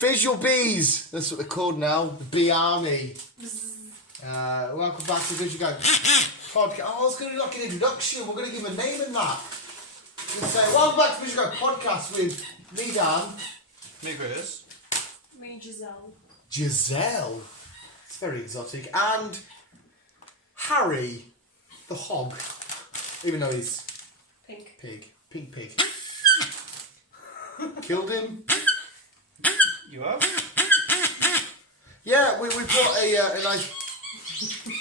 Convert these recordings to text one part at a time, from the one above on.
Visual bees, that's what they're called now, the bee army. Welcome back to the Visual Guyz podcast. I was going to do like an introduction, we're going to give a name in that. We're going to say, welcome back to the Visual Guyz podcast with me, Dan. Me, Chris. Me, Giselle. Giselle, it's very exotic. And Harry, the hog, even though he's Pink. Pink pig. Killed him. You have? Yeah, we put a nice...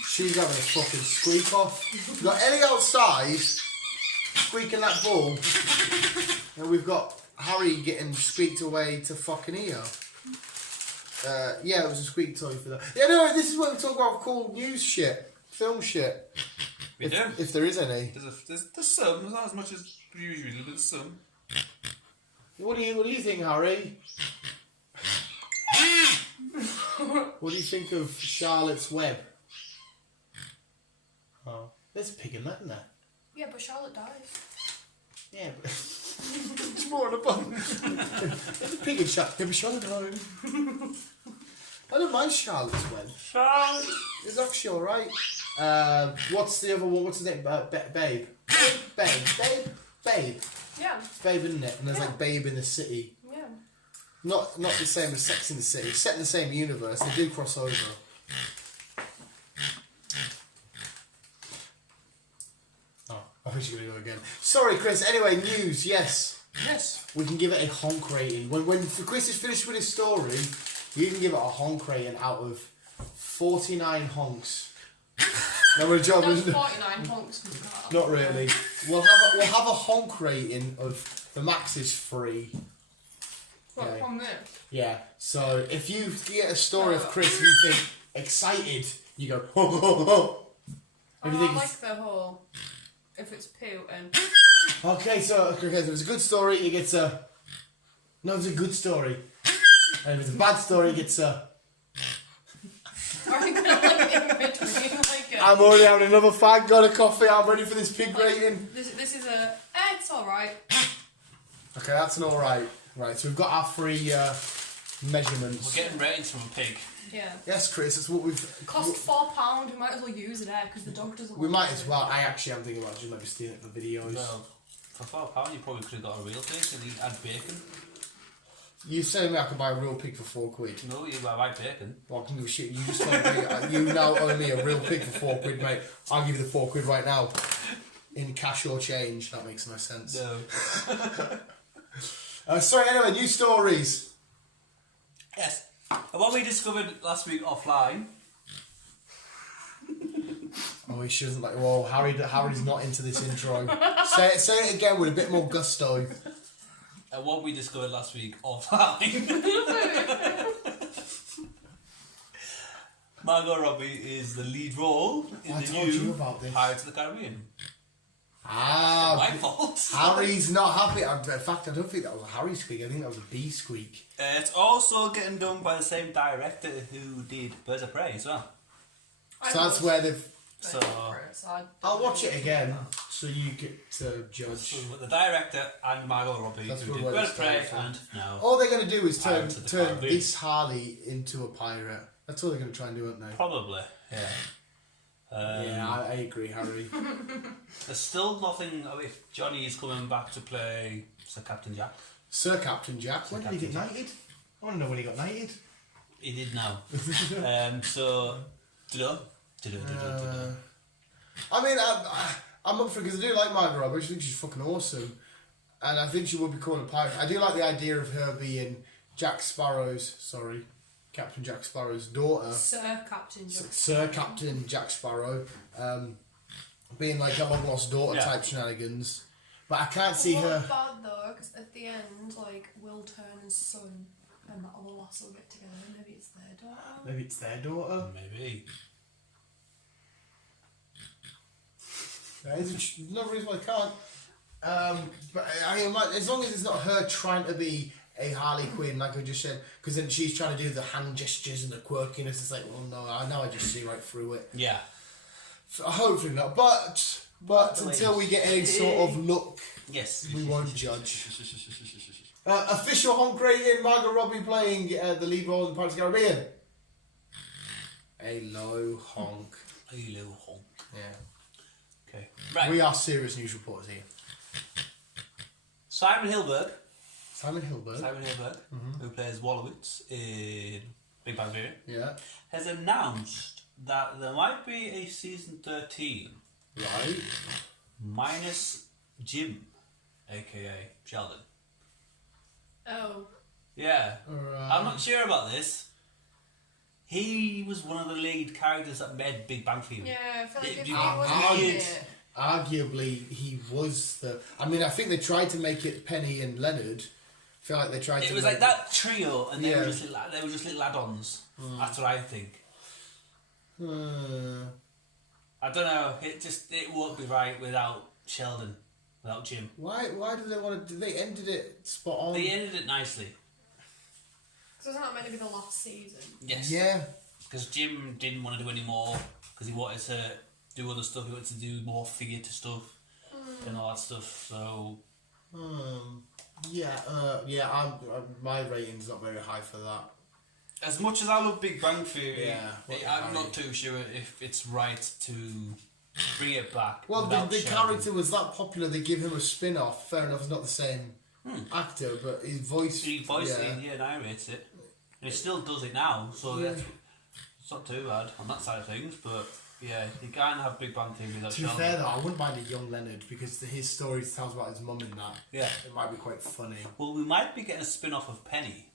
She's having a fucking squeak off. We've got Ellie outside squeaking that ball. And we've got Harry getting squeaked away to fucking EO. Yeah, it was a squeak toy for that. Yeah, no, this is what we talk about cool news shit. Film shit. We do. If there is any. There's some, there's not as much as usually, but there's some. What do you think, Harry? What do you think of Charlotte's Web? Oh, there's a pig in that, isn't there? Yeah, but Charlotte dies. Yeah, but it's more on a bun. There's a pig in Charlotte. Yeah, but Charlotte died. I don't mind Charlotte's Web. Charlotte! It's actually alright. What's the other one? What's his name? Babe. Babe. Yeah. It's Babe, isn't it? And there's like Babe in the City. Yeah. Not the same as Sex in the City. Set in the same universe. They do cross over. Oh, I wish you were going to go again. Sorry, Chris. Anyway, news. Yes. Yes. We can give it a honk rating. When Chris is finished with his story, you can give it a honk rating out of 49 honks. No, we're a job, That's isn't it? 49 honks. Not really. We'll have a honk rating of the max is 3. What, Yeah. from this? Yeah. So if you get a story of Chris and you think excited, you go ho ho ho. If you I think like the whole, if it's poo and... okay, so if it's a good story, it gets a. No, it's a good story. And if it's a bad story, it gets a. Are you gonna like in between like a... I'm already having another fag, got a coffee, I'm ready for this pig rating. This is a... it's alright. Okay, that's an alright. Right, so we've got our 3 measurements. We're getting ratings from a pig. Yeah. Yes, Chris, that's what we've. Cost £4, we might as well use it there because the dog doesn't We want might it. as well. I actually am thinking about just maybe stealing it for videos. Well, for £4 you probably could have got a real pig and add bacon. You saying I could buy a real pig for £4? No, you buy bacon. Well, I can give a shit. You just told me you now owe me a real pig for £4, mate. I'll give you the £4 right now. In cash or change. That makes no sense. No. Sorry, anyway, new stories. Yes. And what we discovered last week offline. Oh, he shouldn't like. Whoa, Harry's not into this intro. Say it again with a bit more gusto. And what we discovered last week offline. Margot Robbie is the lead role in I the told you new about this. Pirates of the Caribbean. Ah, My fault. Harry's not happy. In fact, I don't think that was a Harry squeak. I think that was a bee squeak. It's also getting done by the same director who did Birds of Prey as well. So that's where they've. So, I'll watch it again so you get to judge. the director and Margot Robbie That's who where did it Birds of Prey started from. and now All they're going to do is turn Pirates of the Caribbean. this Harley into a pirate. That's all they're going to try and do, aren't they? probably, yeah. Yeah, I agree, Harry. There's still nothing if Johnny is coming back to play Sir Captain Jack. Sir Captain Jack. When did he get knighted? I want to know when he got knighted. He did now. So, I mean, I'm up for it because I do like Margot Robbie. I think she's fucking awesome. And I think she would be called a pirate. I do like the idea of her being Captain Jack Sparrow's daughter. Sir Captain Jack. Sir Captain Jack Sparrow. Being like a long lost daughter type shenanigans. But I can't see her. Not bad though, because at the end, like, Will Turner's son and that other lass will get together. Maybe it's their daughter. Maybe it's their daughter. Maybe. There's no reason why I can't. But I mean, as long as it's not her trying to be a Harley Quinn, like I just said, because then she's trying to do the hand gestures and the quirkiness. It's like, well, no, I just see right through it. Yeah. So hopefully not. But But until we get any sort of look, yes, we won't judge. Official honk rating, Margot Robbie playing the lead role in Pirates of the Caribbean. A low honk. A low honk. Yeah. Okay. Right. We are serious news reporters here. Simon Hilberg, Mm-hmm. who plays Wolowitz in Big Bang Theory, Yeah. has announced that there might be a season 13 Right. minus Jim, aka Sheldon. Oh. Yeah. I'm not sure about this. He was one of the lead characters that made Big Bang Theory. Yeah, I feel like if he Ah, wasn't in weird. it. Arguably, he was the. I mean, I think they tried to make it Penny and Leonard. I feel like they tried to. It was make like that trio, and they Yeah. were just little add-ons. That's what I think. I don't know. It won't be right without Sheldon, without Jim. Why do they want to? They ended it spot on. They ended it nicely. So isn't that meant to be the last season? Yes. Yeah. Because Jim didn't want to do any more because he wanted to do other stuff. He wanted to do more theatre stuff and all that stuff. So. Yeah. My rating's not very high for that. As much as I love Big Bang Theory, Yeah, I'm not too sure if it's right to bring it back. Well, without the Sheldon. character was that popular. They give him a spin-off. Fair enough. It's not the same actor, but his voice. He voiced it, yeah, narrates it. And he still does it now, so Yeah. it's not too bad on that side of things. But yeah, you can't have Big Bang Theory without To be Sheldon. fair though, I wouldn't mind a young Leonard because his story tells about his mum and that. Yeah. It might be quite funny. Well, we might be getting a spin-off of Penny.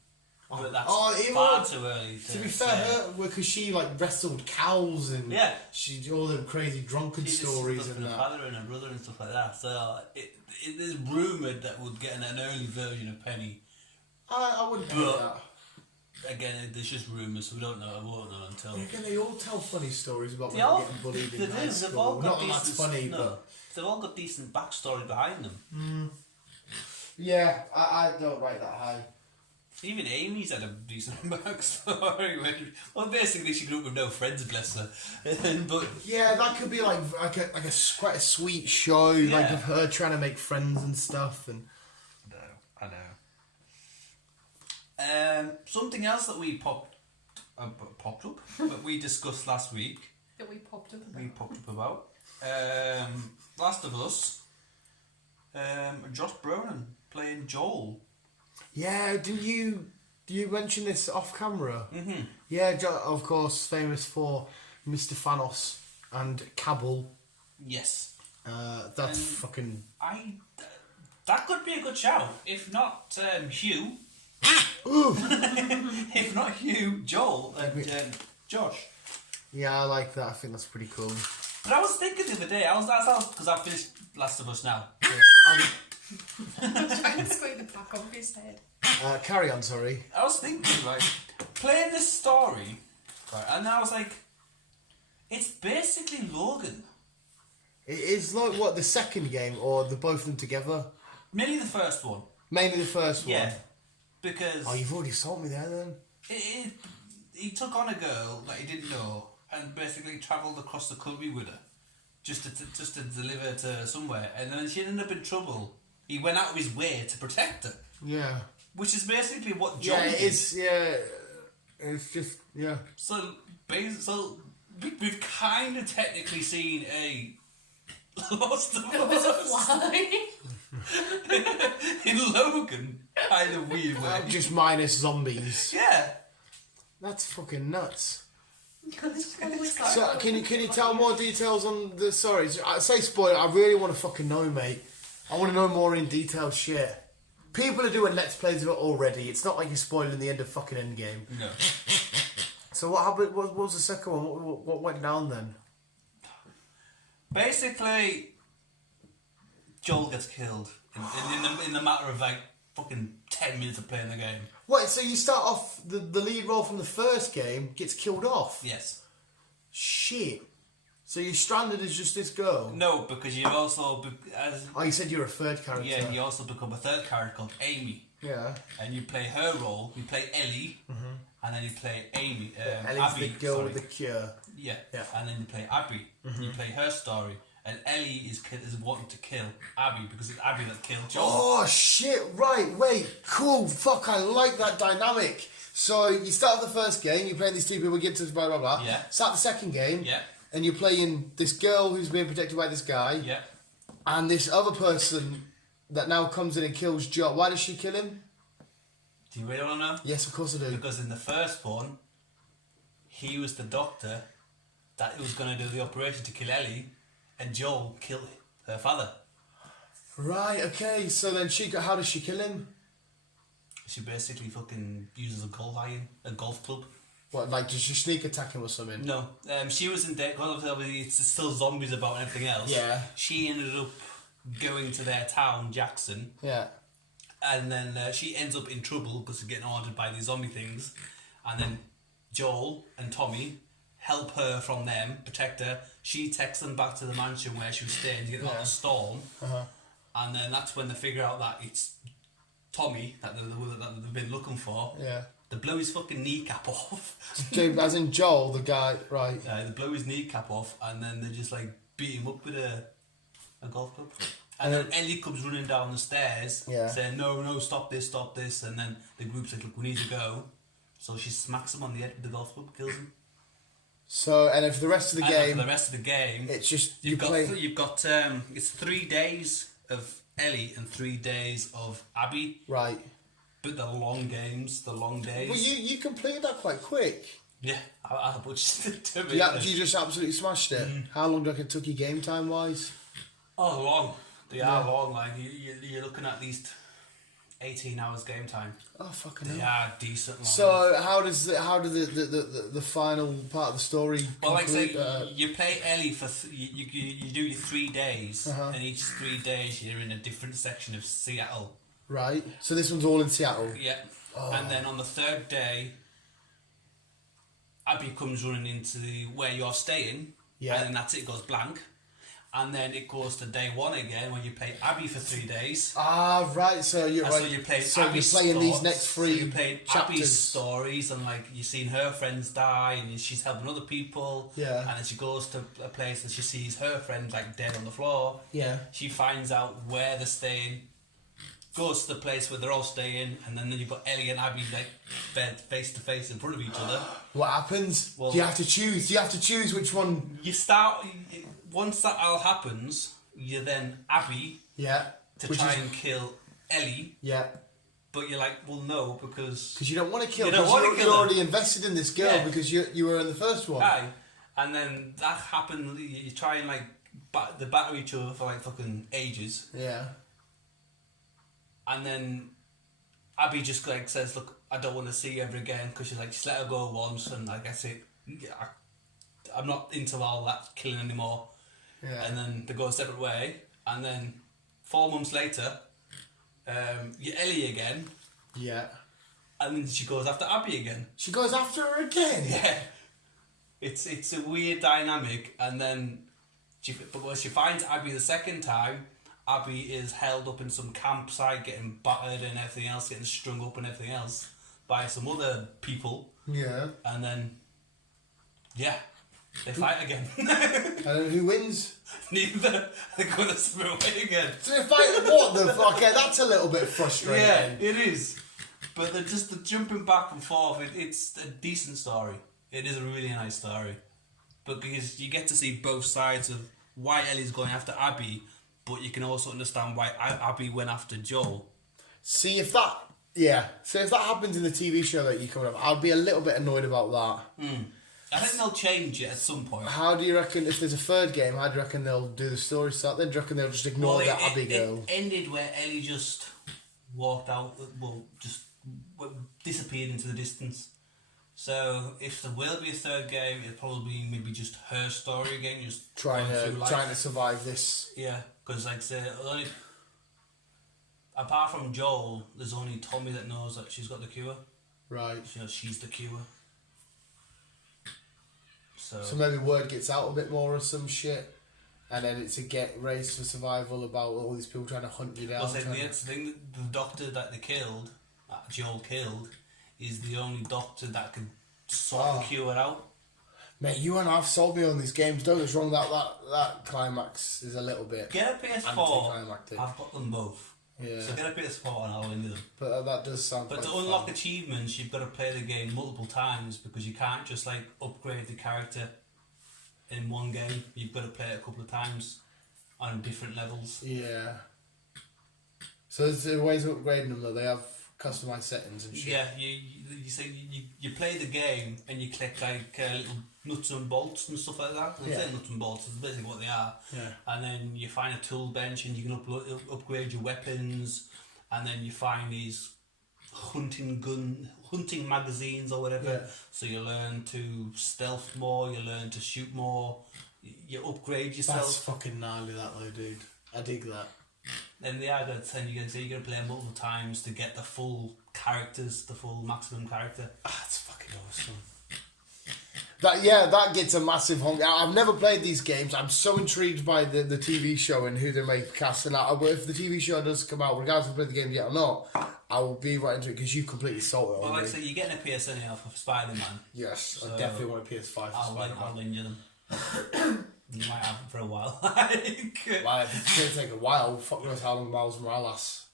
But that's it far would. too early To be fair, because she like wrestled cows and she all them crazy drunken stories and her that. father and her brother and stuff like that. So it is rumoured that we'll get an early version of Penny. I wouldn't hate that. Again, there's just rumours, so we don't know. I won't know until. Again, they all tell funny stories about when They all- they're getting bullied in they high do, school. they've all got Not that that's decent- funny, no, but they've all got decent backstory behind them. yeah, I don't rate that high. Even Amy's had a decent backstory. Well, basically, she grew up with no friends, bless her. But Yeah, that could be like quite a sweet show, like of her trying to make friends and stuff. And I know. Something else that we popped up that we discussed last week. That we popped up about. We popped up about Last of Us. Josh Brolin playing Joel. yeah, didn't you mention this off camera? Mm-hmm. Yeah, of course, famous for Mr. Thanos and Cabal. Yes. That's fucking. That could be a good shout. If not Hugh. If not Hugh, Joel and Josh. Yeah, I like that. I think that's pretty cool. But I was thinking the other day, because I finished Last of Us now. I was trying to squeak the back off his head. Carry on, sorry. I was thinking, right, playing this story, right, and I was like, it's basically Logan. It is like what, the second game or the both of them together? Mainly the first one. Mainly the first one. Yeah. Because Oh, you've already sold me there then. he took on a girl that he didn't know and basically travelled across the country with her just to deliver to somewhere, and then she ended up in trouble. He went out of his way to protect her. Yeah. Which is basically what John Yeah, did. it's just, yeah. So we've kind of technically seen a Lost of There was a Us fly. in Logan, kind of weird way. Just minus zombies. Yeah. That's fucking nuts. So, So, can you tell more details on the... Sorry, I say spoiler, I really want to fucking know, mate. I want to know more in detailed shit. People are doing Let's Plays of it already. It's not like you're spoiling the end of fucking Endgame. No. So what happened? What was the second one? What went down then? Basically, Joel gets killed in the matter of like fucking 10 minutes of playing the game. Wait, so you start off, the lead role from the first game gets killed off? Yes. Shit. So you're stranded as just this girl? No, because you also Oh, you said you're a third character. yeah, you also become a third character called Amy. Yeah. And you play her role. You play Ellie, and then you play Amy. Ellie's Abby, the girl sorry. with the cure. Yeah. Yeah. And then you play Abby. You play her story, and Ellie is wanting to kill Abby because it's Abby that killed Joel. Oh shit! Right, wait, cool. Fuck, I like that dynamic. So you start the first game, you're playing these two people, get to blah blah blah. Yeah. Start the second game. Yeah. And you're playing this girl who's being protected by this guy. Yeah. And this other person that now comes in and kills Joel. Why does she kill him? Do you really want to know? Yes, of course I do. Because in the first one, he was the doctor that was going to do the operation to kill Ellie, and Joel killed her father. Right, okay. So then how does she kill him? She basically fucking uses a golf club. What, like, does she sneak attack him or something? No, she was in debt because obviously it's still zombies about and everything else. Yeah. She ended up going to their town, Jackson. Yeah. And then she ends up in trouble because she's getting haunted by these zombie things. And then Joel and Tommy help her from them, protect her. She takes them back to the mansion where she was staying to get out of the storm. And then that's when they figure out that it's Tommy that they've been looking for. Yeah. They blow his fucking kneecap off. As in Joel, the guy, right. They blow his kneecap off and then they just like beat him up with a golf club. And then Ellie comes running down the stairs saying, no, stop this. And then the group's like, look, we need to go. So she smacks him on the head with the golf club, kills him. So, and then for the rest of the game... For the rest of the game... It's just... You've got it's 3 days of Ellie and 3 days of Abby. Right. But the long games, the long days... Well, you completed that quite quick. Yeah, I butchered it to me. You just absolutely smashed it. How long do you reckon it took you game time-wise? Oh, long. They are long. Like, you're looking at least 18 hours game time. Oh, fucking They hell. are decent long. So, how do the final part of the story Well, like conclude? say, you play Ellie for... you do your 3 days, and each 3 days you're in a different section of Seattle. Right. So this one's all in Seattle? Yeah. Oh. And then on the 3rd day, Abby comes running into where you're staying, and then that's it, goes blank. And then it goes to day 1 again, where you play Abby for 3 days. Ah, right. So you're So you play Abby's you're playing these next 3 so you play chapters. Abby's stories, and like you've seen her friends die, and she's helping other people. Yeah. And then she goes to a place and she sees her friend like dead on the floor. Yeah. She finds out where they're staying, goes to the place where they're all staying, and then you've got Ellie and Abby like face to face in front of each other. What happens? Well, do you have to choose? Do you have to choose which one? You start. Once that all happens, you then Abby to try and kill Ellie. Yeah. But you're like, well, no, because you don't want to kill. You don't want to kill You're her. already invested in this girl because you were in the first one. Aye. And then that happened. You try and like batter each other for like fucking ages. Yeah. And then Abby just like says, "Look, I don't want to see you ever again," because she's like, just let her go once, and like I say, I'm not into all that killing anymore. Yeah. And then they go a separate way, and then 4 months later, you're Ellie again. Yeah. And then she goes after Abby again. She goes after her again. Yeah. It's a weird dynamic, and then but when she finds Abby the second time, Abby is held up in some campsite, getting battered and everything else, getting strung up and everything else by some other people. Yeah. And then, yeah, they fight again. And who wins? Neither. They go the separate way again. So they fight. What the fuck? Yeah, that's a little bit frustrating. Yeah, it is. But they're just the jumping back and forth. It's a decent story. It is a really nice story. But because you get to see both sides of why Ellie's going after Abby, but you can also understand why Abby went after Joel. See if that happens in the TV show that you covered up, I'd be a little bit annoyed about that. I think they'll change it at some point. How do you reckon, if there's a third game, how do you reckon they'll do the story start then? Do you reckon they'll just ignore the Abby girl? It ended where Ellie just walked out, just disappeared into the distance. So if there will be a third game, it'll probably be maybe just her story again, just trying going to survive this. Yeah, because like I say, apart from Joel, there's only Tommy that knows that she's got the cure. Right. You know, she's the cure. So maybe word gets out a bit more or some shit, and then it's a race for survival about all these people trying to hunt you down. Well, the doctor that they killed, that Joel killed, is the only doctor that can sort the cure out. Mate, you and I've sold me on these games. Don't get us wrong, that climax is a little bit Get a PS4. anticlimactic. I've got them both. Yeah. So get a PS4 and I'll win them. But that does sound But quite to unlock fun. achievements, you've got to play the game multiple times because you can't just like upgrade the character in one game. You've got to play it a couple of times on different levels. Yeah. So there's ways of upgrading them though. They have customized settings and shit. Yeah, you say you play the game and you click like little nuts and bolts and stuff like that. Well, Yeah. say nuts and bolts is basically what they are. Yeah. And then you find a tool bench and you can upgrade your weapons. And then you find these hunting magazines or whatever. Yeah. So you learn to stealth more. You learn to shoot more. You upgrade yourself. That's fucking gnarly, that though, dude. I dig that. Then the other thing you're gonna play multiple times to get the full characters, the full maximum character. That's fucking awesome. That gets a massive honk. I've never played these games. I'm so intrigued by the TV show and who they may cast. And if the TV show does come out, regardless if I play the game yet or not, I will be right into it because you completely sold it Well, on like I me. say, you're getting a PSN now for Spider-Man. Yes, So I definitely want a PS5 for I'll Spider-Man. lend you them. You might have them for a while. Like, Well, it's going to take a while. Fuck knows how long Miles Morales,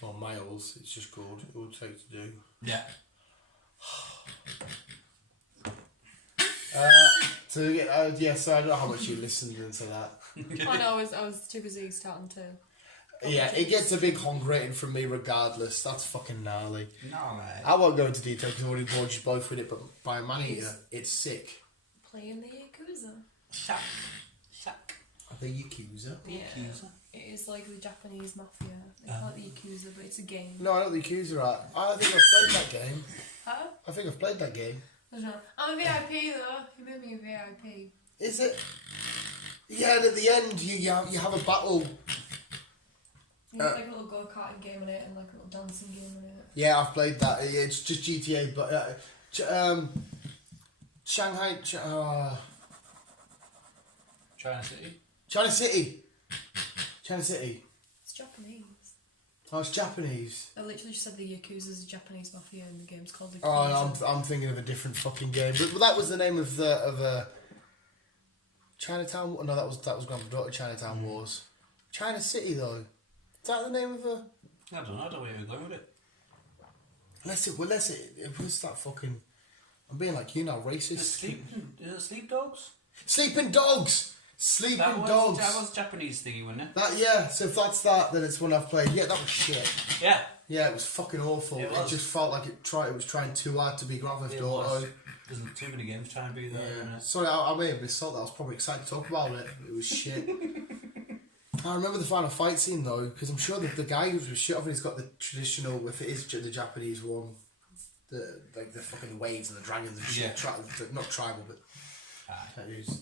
or Miles, it's just called, it would take to do. yeah. So I don't know how much you listened into that. I know, I was too busy starting to. Yeah, it gets a big honk rating from me regardless. That's fucking gnarly. No, mate. I won't go into detail because I've already bored you both with it, but by Maneater, it's sick. Playing the Yakuza. Shaq. The Yakuza? Yeah. It is like the Japanese mafia. They call it the Yakuza, but it's a game. No, I know the Yakuza, right? I think I've played that game. Huh? I think I've played that game. I don't know. I'm a VIP though. You made me a VIP. Is it? Yeah, and at the end, you have a battle. There's like a little go-karting game in it and like a little dancing game in it. Yeah, I've played that. It's just GTA, but Shanghai, China City. China City. It's Japanese. Oh, it's Japanese. I literally just said the Yakuza's a Japanese mafia and the game's called the Oh, Yakuza. no, I'm thinking of a different fucking game. But that was the name of Chinatown. No, that was Grandpa Chinatown Wars. China City though. Is that the name of a? I don't know. I don't know where you're going with it. It was that fucking. I'm being like you now, racist. Sleep Dogs? Sleeping Dogs. Sleeping Dogs. That was a Japanese thingy, wasn't it? That yeah. So if that's that, then it's one I've played. Yeah, that was shit. Yeah. Yeah, it was fucking awful. It was. just felt like it was trying too hard to be Grand Theft It Auto. was. There's too many games trying to be there. Yeah. Isn't it? Sorry, I may have missed out. I was probably excited to talk about it. It was shit. I remember the final fight scene though, because I'm sure that the guy who was shit off, he's got the traditional, if it is the Japanese one, the fucking waves and the dragons and shit. Yeah. Not tribal, but Aye. tattoos.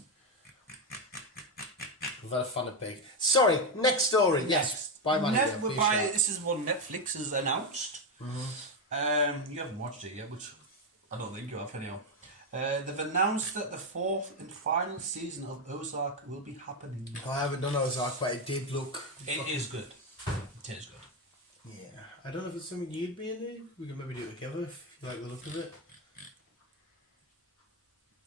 We've had a fun and big. Sorry, next story. Yes, by money. This is what Netflix has announced. Mm-hmm. You haven't watched it yet, which I don't think you have anyhow. They've announced that the 4th and final season of Ozark will be happening. I haven't done Ozark, but it did look. It is good. It is good. Yeah, I don't know if it's something you'd be into. We can maybe do it together if you like the look of it.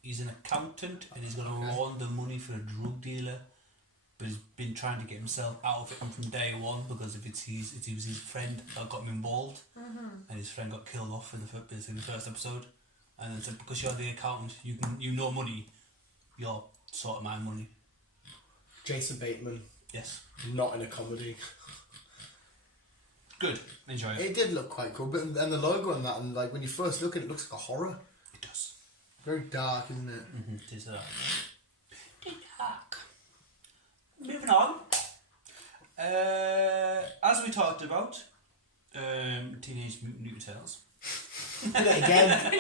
He's an accountant and he's going to launder money for a drug dealer, but he's been trying to get himself out of it from day one because it was his friend that got him involved, and his friend got killed off in the first episode. And then said, because you're the accountant, you know money, you're sort of my money. Jason Bateman, Yes. not in a comedy. Good. Enjoy it. It did look quite cool, but and the logo and that, and like when you first look at it, it looks like a horror. It does. Very dark, isn't it? Mm-hmm. It is dark. Moving on. As we talked about, Teenage Mutant Ninja Turtles. Again,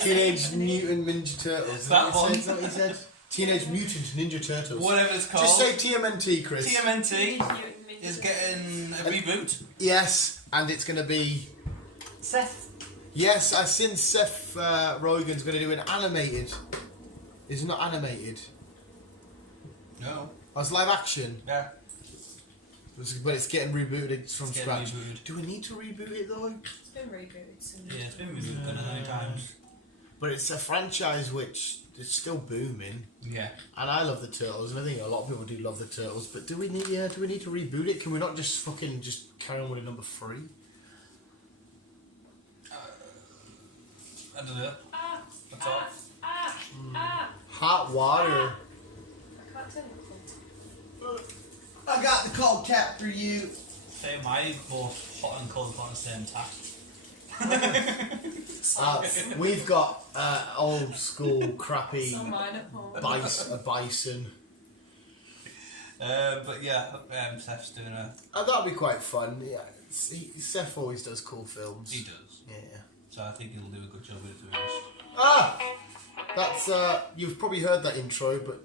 Teenage Mutant Ninja Turtles. That one. Is that what he said? Teenage Mutant Ninja Turtles. Whatever it's called. Just say TMNT, Chris. TMNT is getting a reboot. Yes, and it's going to be... Seth. Yes, I've seen Seth Rogen's going to do an animated. Is it not animated? No. Oh, it's live action. Yeah. But it's getting rebooted from It's getting scratch. rebooted. Do we need to reboot it though? It's been rebooted. So Yeah, it's been rebooted a million times. But it's a franchise which is still booming. Yeah. And I love the Turtles, and I think a lot of people do love the Turtles. But do we need to reboot it? Can we not just fucking carry on with number 3? I don't know. That's all. Hot water. I can't tell you. I got the cold cap for you. Say my both hot and cold got the same tap. We've got old school crappy So mine at home. a bison. But yeah, Seth's doing That'd be quite fun. Yeah, Seth always does cool films. he does. Yeah. So I think he'll do a good job with it, to be honest. Ah, that's you've probably heard that intro, but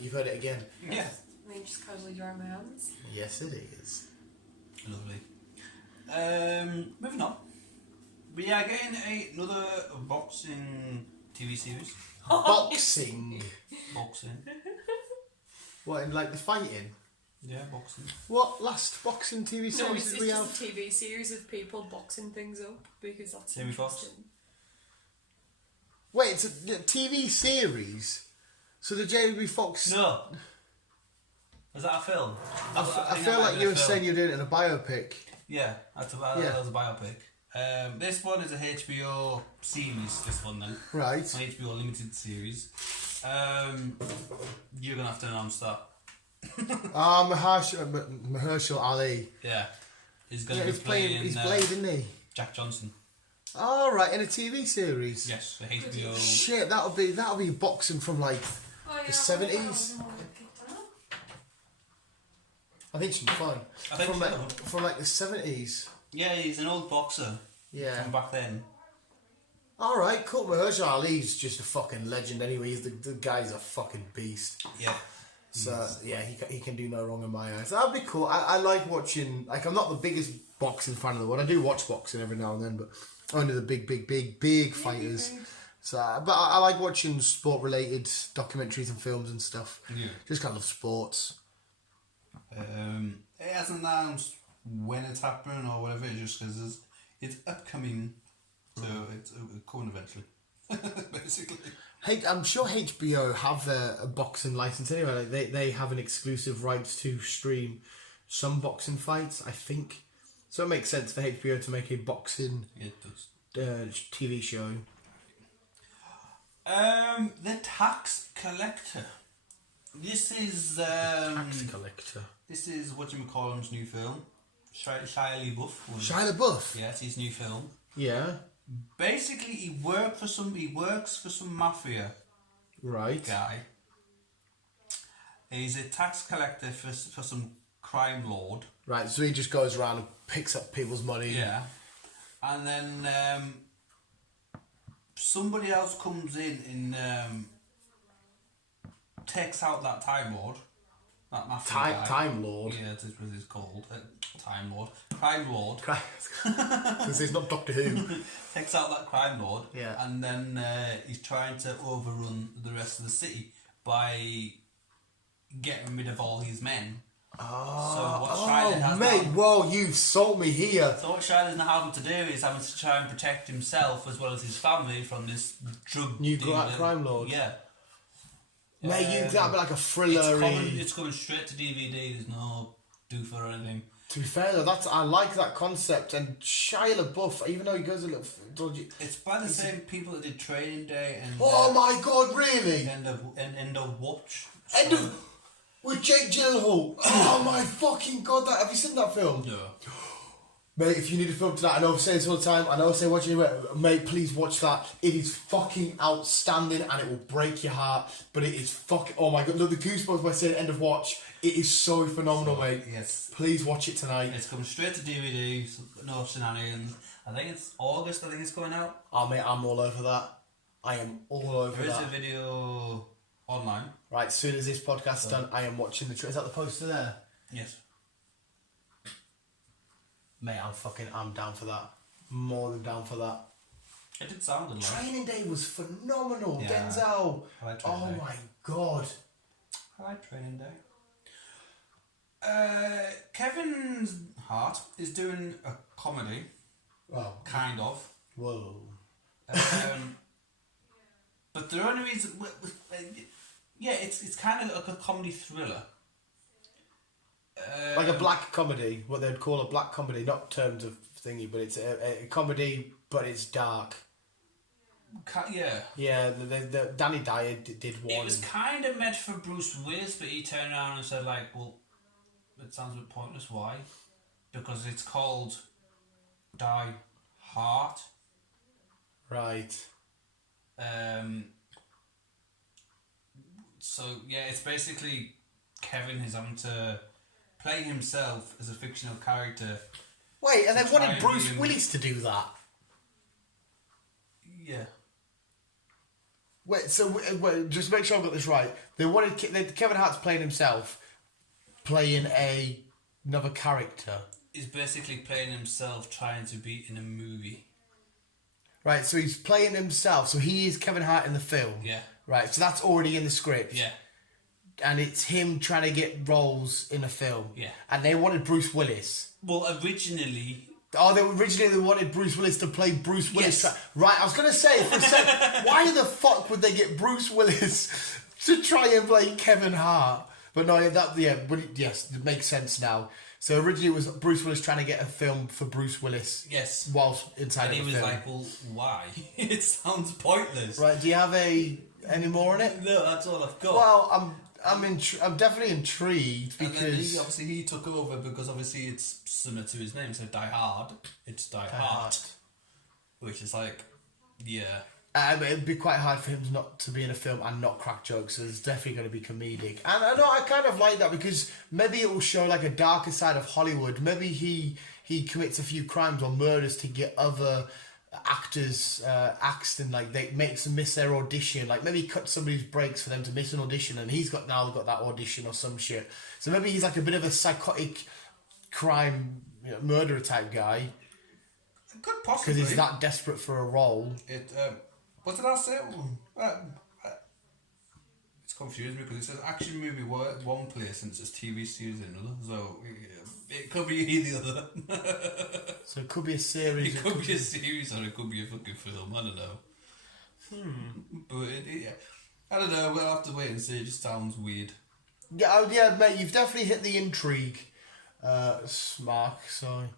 you've heard it again. Yeah. And then just casually dry my hands. Yes, it is. Lovely. Moving on. We are getting another boxing TV series. Boxing. Boxing. What, in like the fighting? Yeah, boxing. What last boxing TV No, series it's did we just have? a TV series of people boxing things up because that's Jamie Foxx. interesting. Wait, it's a TV series? So the Jamie Foxx... No. Was that a film? I feel like you were saying you're doing it in a biopic. Yeah, that was a biopic. This one is a HBO series, this one then. Right. An HBO limited series. You're going to have to announce that. Mahershala Ali. Yeah. He's going Yeah, to be playing he's Blade, isn't he? Jack Johnson. Oh, right, in a TV series. Yes, for HBO. Shit, that'll be boxing from like the 70s. I think she'll be fine. I think from so. from like the 70s. Yeah, he's an old boxer. Yeah. From back then. All right, cool. Mahershala Ali's just a fucking legend anyway. The guy's a fucking beast. Yeah. So yeah, he can do no wrong in my eyes. That'd be cool. I like watching. Like, I'm not the biggest boxing fan in the world. I do watch boxing every now and then, but only the big fighters. So, but I like watching sport-related documentaries and films and stuff. Yeah. Just kind of sports. It hasn't announced when it's happening or whatever. It just says it's upcoming, so it's coming eventually. Basically. Hey, I'm sure HBO have their boxing license anyway. Like they have an exclusive rights to stream some boxing fights, I think. So it makes sense for HBO to make a boxing It does. TV show. The Tax Collector. This is Tax collector. This is whatchamacallum's new film. Shia LaBeouf. Shia LaBeouf. Yeah, it's his new film. Yeah. Basically, he works for some mafia Right. guy. He's a tax collector for some crime lord. Right. So he just goes around and picks up people's money. Yeah. And then somebody else comes in and takes out that Time Lord. That mafia guy. Time Lord. Yeah, that's what it's called. Time Lord. Crime Lord. Because it's not Doctor Who. Takes out that crime lord. Yeah. And then he's trying to overrun the rest of the city by getting rid of all his men. So what Shia has mate, now- whoa, you've sold me here. So what Shia is now having to do is having to try and protect himself as well as his family from this drug New dealer. crime lord. Yeah. Mate, that'd be like a thriller. It's coming straight to DVD. There's no doof or anything. To be fair though, I like that concept. And Shia LaBeouf, even though he goes a little dodgy. It's by the same people that did Training Day and Oh my god, really? End of Watch. End of with Jake Gyllenhaal. Oh my fucking god! Have you seen that film? No. Mate, if you need a film tonight, I know I say this all the time. I know I say watch it anyway. Mate, please watch that. It is fucking outstanding, and it will break your heart. But it is fucking. Oh my god! Look, the goosebumps by saying end of watch. It is so phenomenal, mate. Yes. Please watch it tonight. It's coming straight to DVD. No shenanigans. I think it's August. I think it's going out. Oh mate, I'm all over that. I am all over There is that. a video online. Right, as soon as this podcast's done, I am watching the. Is that the poster there? Yes. Mate, I'm down for that. More than down for that. It did sound like. Training Day was phenomenal. Yeah. Denzel. I like Training Oh Day. my god. I like Training Day. Kevin Hart is doing a comedy, Oh. kind of. Whoa. But the only reason, yeah, it's kind of like a comedy thriller. Like a black comedy, what they'd call a black comedy, not terms of thingy, but it's a comedy, but it's dark. Yeah. Yeah, the Danny Dyer did one. It was kind of meant for Bruce Willis, but he turned around and said, like, well, it sounds a bit pointless. Why? Because it's called Die Hard. Right. So, yeah, it's basically Kevin is having to play himself as a fictional character. Wait, and they try wanted and Bruce be Willis to do that? Yeah. Wait, so wait, just make sure I've got this right. They wanted Kevin Hart's playing himself, playing another character. He's basically playing himself trying to be in a movie. Right, so he's playing himself, so he is Kevin Hart in the film. Yeah. Right, so that's already in the script. Yeah. And it's him trying to get roles in a film. Yeah. And they wanted Bruce Willis. Well, originally... Oh, they wanted Bruce Willis to play Bruce Willis. Yes. Right, I was going to say, for a second, why the fuck would they get Bruce Willis to try and play Kevin Hart? But no, yes, it makes sense now. So originally it was Bruce Willis trying to get a film for Bruce Willis. Yes. Whilst inside and of he the was film. like, well, why? It sounds pointless. Right, do you have any more on it? No, that's all I've got. Well, I'm definitely intrigued and then because he took over because obviously it's similar to his name, so Die Hard. It's Die Hard. Which is like, yeah. It'd be quite hard for him not to be in a film and not crack jokes, so it's definitely going to be comedic. And I know I kind of like that because maybe it will show like a darker side of Hollywood. Maybe he commits a few crimes or murders to get other actors axed and like they makes them miss their audition. Like maybe he cut somebody's breaks for them to miss an audition, and he's got that audition or some shit. So maybe he's like a bit of a psychotic crime murderer type guy. Could possibly. Because he's that desperate for a role. What did I say? It's confusing me because it says action movie one place and it says TV series in another. So it could be either the other. So it could be a series. It could be a series or it could be a fucking film. I don't know. But I don't know. We'll have to wait and see. It just sounds weird. Yeah, mate. You've definitely hit the intrigue mark. So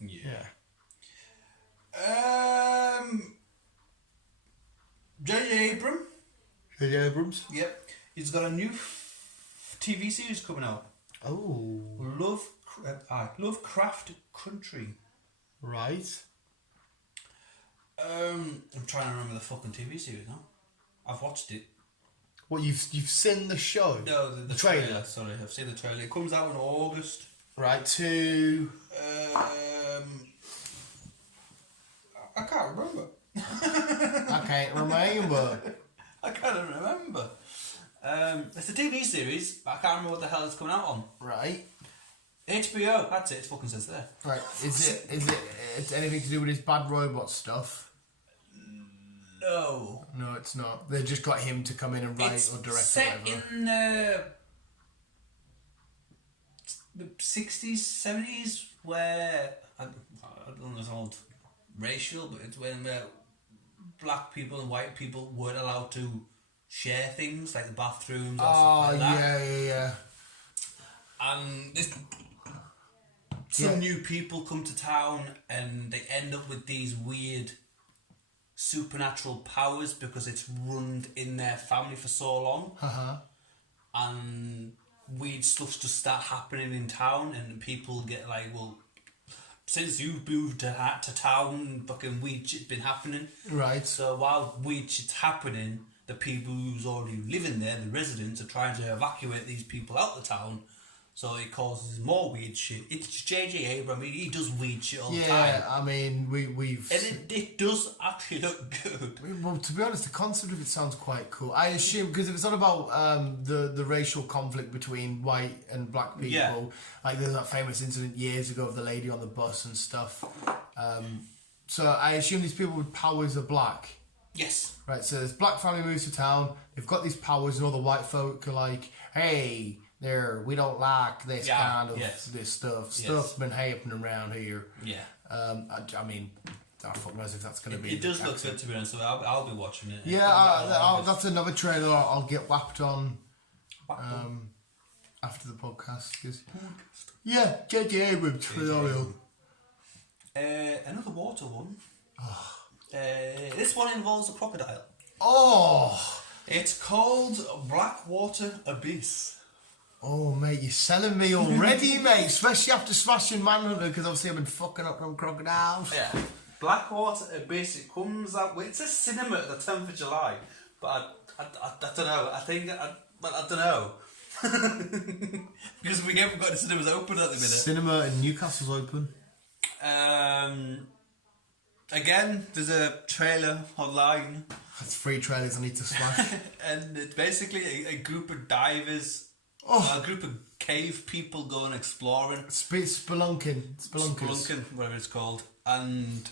yeah. J.J. Abrams. Yep. He's got a new TV series coming out. Oh. Lovecraft Country. Right. I'm trying to remember the fucking TV series now. I've watched it. What, you've seen the show? No, the trailer. Sorry, I've seen the trailer. It comes out in August. Right, to... I can't remember. I can't remember. I can't remember. It's a TV series, but I can't remember what the hell it's coming out on. Right. HBO, that's it, it fucking says there. Right, is it anything to do with his bad robot stuff? No. No, it's not. They just got him to come in and write or direct set or whatever. in the 60s, 70s, where, I don't know if it's old racial, but it's when black people and white people weren't allowed to share things, like the bathrooms or something like that. Yeah. And some new people come to town and they end up with these weird supernatural powers because it's run in their family for so long. And weird stuff just start happening in town and people get like, well, since you've moved to town, fucking weird shit's been happening. Right. So while weird shit's happening, the people who's already living there, the residents, are trying to evacuate these people out of the town. So it causes more weird shit. It's J.J. Abrams. He does weird shit all the time. Yeah, I mean, we've... And it does actually look good. Well, to be honest, the concept of it sounds quite cool. I assume, because if it's not about the racial conflict between white and black people, like there's that famous incident years ago of the lady on the bus and stuff. So I assume these people with powers are black. Yes. Right, so this black family moves to town, they've got these powers, and all the white folk are like, hey... we don't like this kind of this stuff. Stuff's been happening around here. Yeah. I mean, Oh, fuck knows if that's going to be. It does look good, to be honest. So I'll be watching it. Yeah, that's another trailer I'll get whapped on after the podcast. Yeah, J.J. Abrams trailer. Another water one. This one involves a crocodile. Oh! It's called Blackwater Abyss. Oh, mate, you're selling me already, mate. Especially after smashing Manhunter, because obviously I've been fucking up on crocodiles. Yeah. Blackwater Abyss, it comes out... It's a cinema at the 10th of July. But I don't know. I don't know. Because we haven't got the cinemas open at the minute. Cinema in Newcastle's open. Again, there's a trailer online. That's 3 trailers I need to smash. And it's basically a group of divers... a group of cave people going exploring. Spelunking, whatever it's called. And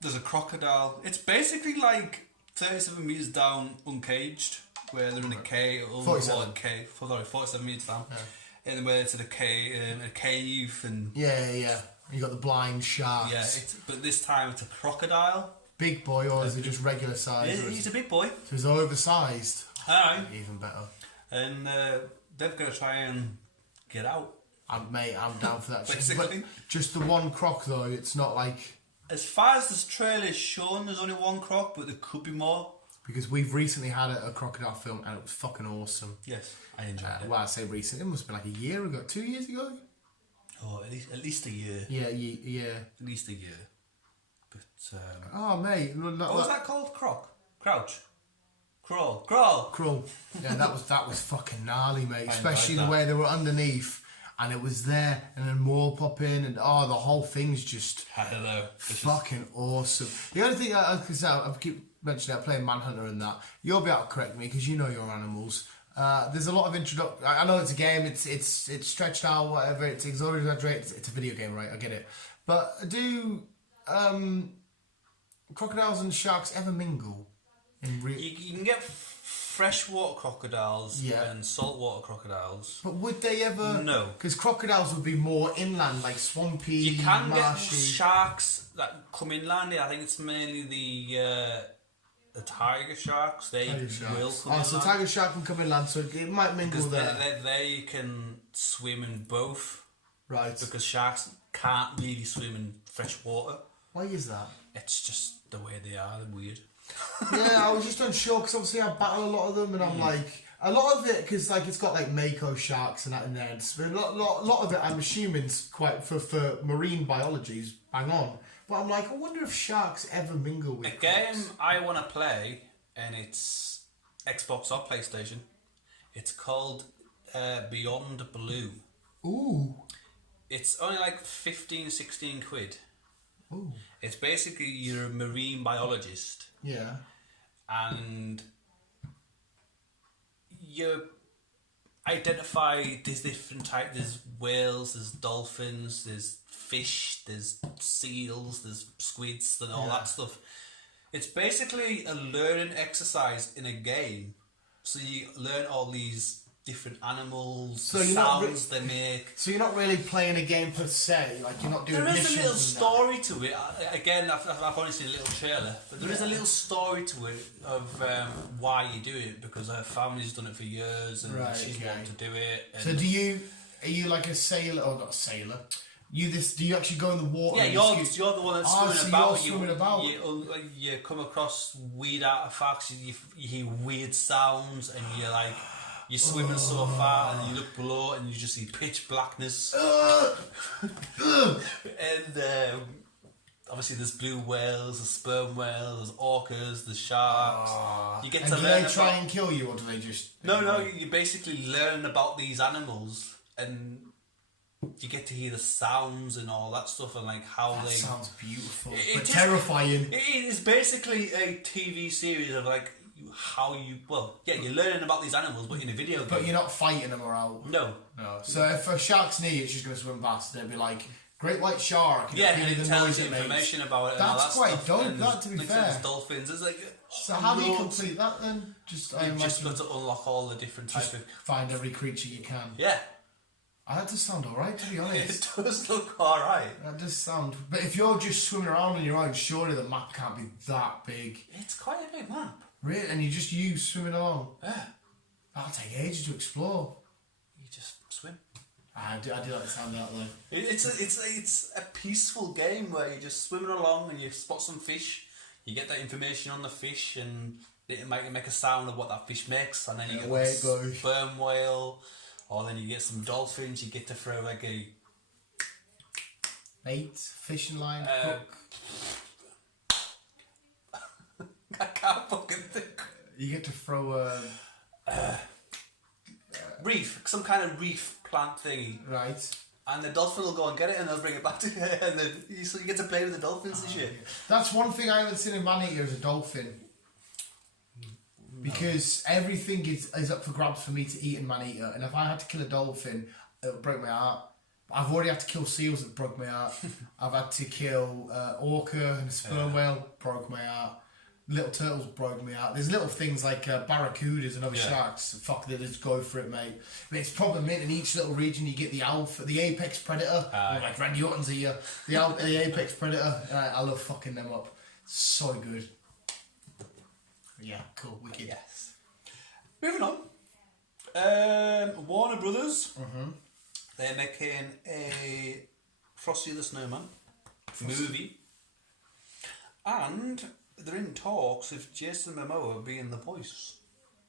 there's a crocodile. It's basically like 37 metres down, uncaged, where they're in a cave. 47. 47 metres down. Yeah. And where it's in a cave and... Yeah. You got the blind sharks. Yeah, but this time it's a crocodile. Big boy, or is it just regular size? He's a big boy. So he's oversized. Aye. Even better. And they've got to try and get out. I'm down for that. Basically. But just the one croc though, it's not like... As far as this trailer is shown, there's only one croc, but there could be more. Because we've recently had a crocodile film and it was fucking awesome. Yes, I enjoyed it. Well, I say recent, it must have been like a year ago, 2 years ago? Oh, at least a year. Yeah. At least a year. But, oh, mate. what was that called? Crouch? Crawl. Crawl. Yeah, that was fucking gnarly, mate. Especially the way they were underneath and it was there and then more pop in and the whole thing's just fucking awesome. The only thing I keep mentioning, I'm playing Manhunter and that, you'll be able to correct me because you know your animals. There's a lot of introduction. I know it's a game, it's stretched out, whatever, it's exaggerated, it's a video game, right? I get it. But do crocodiles and sharks ever mingle? You can get freshwater crocodiles and saltwater crocodiles. But would they ever? No. Because crocodiles would be more inland, like swampy, You can marshy. get sharks that come inland. I think it's mainly the tiger sharks. They will come inland. So tiger shark can come inland, so it might mingle there. They can swim in both. Right. Because sharks can't really swim in fresh water. Why is that? It's just the way they are. They're weird. Yeah, I was just unsure because obviously I battle a lot of them and I'm like, a lot of it, because like it's got like mako sharks and that in there, and a lot of it I'm assuming is quite for marine biology is bang on, but I'm like, I wonder if sharks ever mingle with a game I want to play, and it's Xbox or PlayStation. It's called Beyondblue. Ooh. It's only like 15-16 quid. Ooh. It's basically you're a marine biologist. Yeah. And you identify these different types. There's whales, there's dolphins, there's fish, there's seals, there's squids and all that stuff. It's basically a learning exercise in a game. So you learn all these different animals, the sounds they make. So you're not really playing a game per se, like you're not doing missions. There is a little story to it. Again, I've only seen a little trailer, but there is a little story to it of why you do it, because her family's done it for years and she's wanted to do it. And so are you like a sailor, or not a sailor? Do you actually go in the water? Yeah, you're the one that's swimming about. You come across weird artifacts, you hear weird sounds, and you're like, you're swimming so far, and you look below, and you just see pitch blackness. And obviously, there's blue whales, there's sperm whales, there's orcas, there's sharks. You get to learn. Do they try and kill you, or do they just? No. You basically learn about these animals, and you get to hear the sounds and all that stuff, and like how that they. Sounds beautiful, but terrifying. It is basically a TV series of like. You're learning about these animals, but in a video game. But you're not fighting them or out. No. So if a shark's near you, it's just going to swim past. They'll be like, "Great white shark." And it tells you information about it. That's and all quite dope. That, to be fair. There's dolphins. There's like. So how do you complete that then? You've just got to unlock all the different types of. Find every creature you can. Yeah. I That does sound alright, to be honest. It does look alright. That does sound... But if you're just swimming around on your own, surely the map can't be that big. It's quite a big map. Really? And you just use swimming along? Yeah. That'll take ages to explore. You just swim. I do like the sound of that though. It's a peaceful game where you're just swimming along and you spot some fish. You get that information on the fish and it might make a sound of what that fish makes, and then you get away a it goes. sperm whale, or then you get some dolphins. You get to throw like a Bait, fishing line, hook. I can't fucking think. You get to throw a... Reef, some kind of reef plant thingy. Right. And the dolphin will go and get it and they'll bring it back to you, and then so you get to play with the dolphins and shit. Yeah. That's one thing I haven't seen in Man-Eater is a dolphin. Because everything is up for grabs for me to eat in Man-Eater, and if I had to kill a dolphin, it would break my heart. I've already had to kill seals that broke my heart. I've had to kill orca and a sperm whale, broke my heart. Little turtles broke me out. There's little things like barracudas and other sharks. Fuck, they just go for it, mate. But it's problem in each little region you get the alpha, the apex predator. Like Randy Orton's here. The apex predator. I love fucking them up. So good. Yeah, cool, wicked. Yes. Moving on. Warner Brothers. They're making a Frosty the Snowman movie, and they're in talks of Jason Momoa being the voice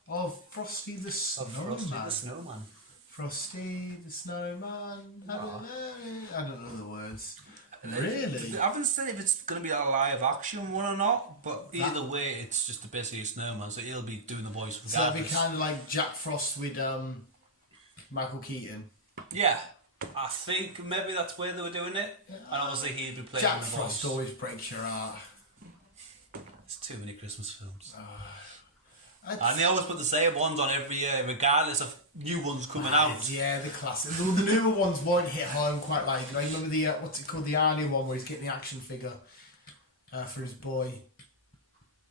of Frosty the Snowman. Frosty the Snowman. Frosty the Snowman. I don't know the words. Really? I haven't said if it's going to be a live action one or not, but either way, it's just basically a snowman, so he'll be doing the voice regardless. So it'll be kind of like Jack Frost with Michael Keaton. Yeah, I think maybe that's where they were doing it, and obviously he'd be playing Jack the Frost voice. always breaks your heart. It's too many Christmas films. And they always put the same ones on every year, regardless of new ones coming out. Yeah, the classic. Well, the newer ones won't hit home quite like. I remember the what's it called, the Arnie one where he's getting the action figure for his boy,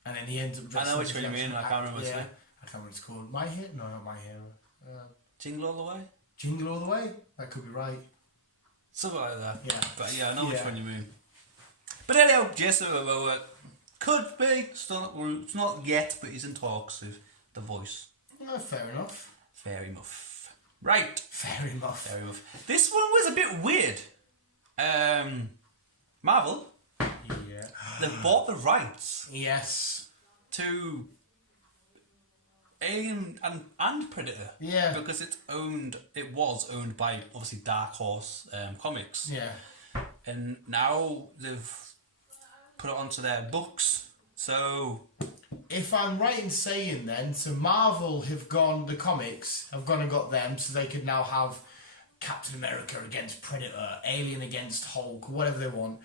and then he ends up. I know which one you mean. I can't remember. Yeah, I can't remember what it's called. My Hero? No, not My Hero. Jingle All the Way. Jingle All the Way. That could be right. Something like that. Yeah, but yeah, I know which one you mean. But anyhow, Jason Momoa could be. It's not yet, but he's in talks with the voice. No, fair enough. Fair enough. Right. Fair enough. Fair enough. This one was a bit weird. Marvel. Yeah. They've bought the rights. Yes. To Alien and Predator. Yeah. Because it was owned by obviously Dark Horse Comics. Yeah. And now they've put it onto their books. So if I'm right in saying then, so Marvel the comics have gone and got them so they could now have Captain America against Predator, Alien against Hulk, whatever they want.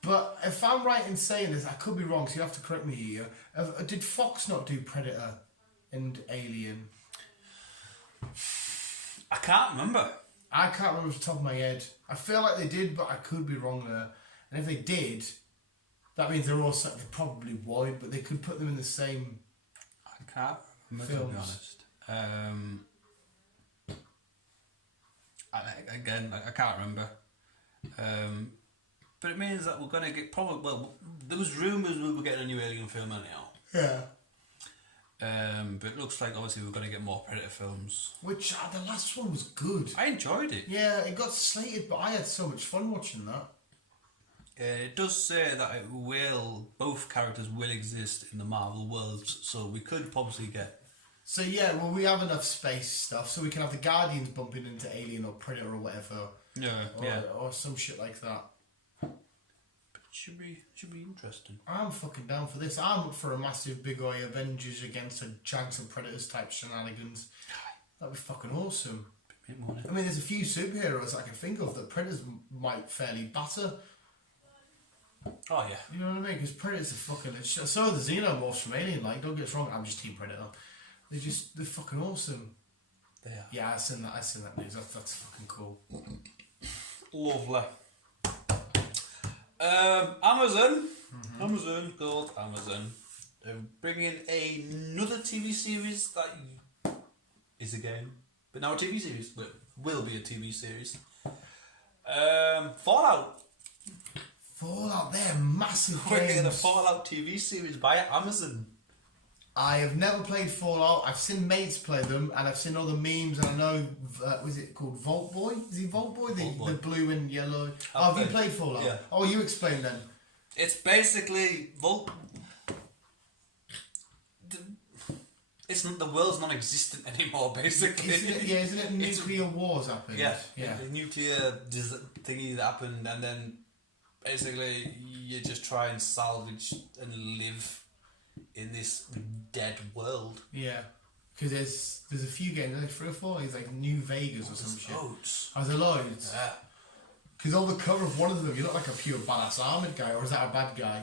But if I'm right in saying this, I could be wrong, so you have to correct me here. Did Fox not do Predator and Alien? I can't remember. I can't remember off the top of my head. I feel like they did, but I could be wrong there. And if they did, that means they're probably would, but they could put them in the same. I can't remember, films. to be honest. I can't remember. But it means that we're going to get there was rumours we were getting a new Alien film anyhow. Yeah. But it looks like obviously we're going to get more Predator films. Which, the last one was good. I enjoyed it. Yeah, it got slated, but I had so much fun watching that. It does say that both characters will exist in the Marvel world, so we could possibly get... So yeah, well, we have enough space stuff, so we can have the Guardians bumping into Alien or Predator or whatever. Or some shit like that. Should be interesting. I'm fucking down for this. I'm up for a massive big oi Avengers against a Jags and Predators type shenanigans. That'd be fucking awesome. I mean, there's a few superheroes I can think of that Predators might fairly batter. Oh yeah. You know what I mean? Because Predators are fucking... So are the Xenomorphs from Alien, like, don't get us wrong, I'm just Team Predator. They're fucking awesome. They are. Yeah, I seen that news. That's fucking cool. Lovely. Amazon. Amazon, called Amazon. They're bringing another TV series that is a game, but now a TV series. But will be a TV series. Fallout. Fallout, they're massive We're getting a games. Fallout TV series by Amazon. I have never played Fallout. I've seen mates play them, and I've seen other memes, and I know, was it called Vault Boy? Is he Vault Boy? Vault Boy. The blue and yellow. I've Have you played Fallout? Yeah. Oh, you explain then. It's basically it's not, the world's non-existent anymore. Basically, Isn't it nuclear wars happened? Yeah, Yeah. the nuclear thingy that happened, and then basically you just try and salvage and live in this dead world. Yeah. Because there's a few games, like 3 or 4, it's like New Vegas or some shit. Loads. Oh, there loads? Yeah. Because on the cover of one of them, you look like a pure badass armoured guy, or is that a bad guy?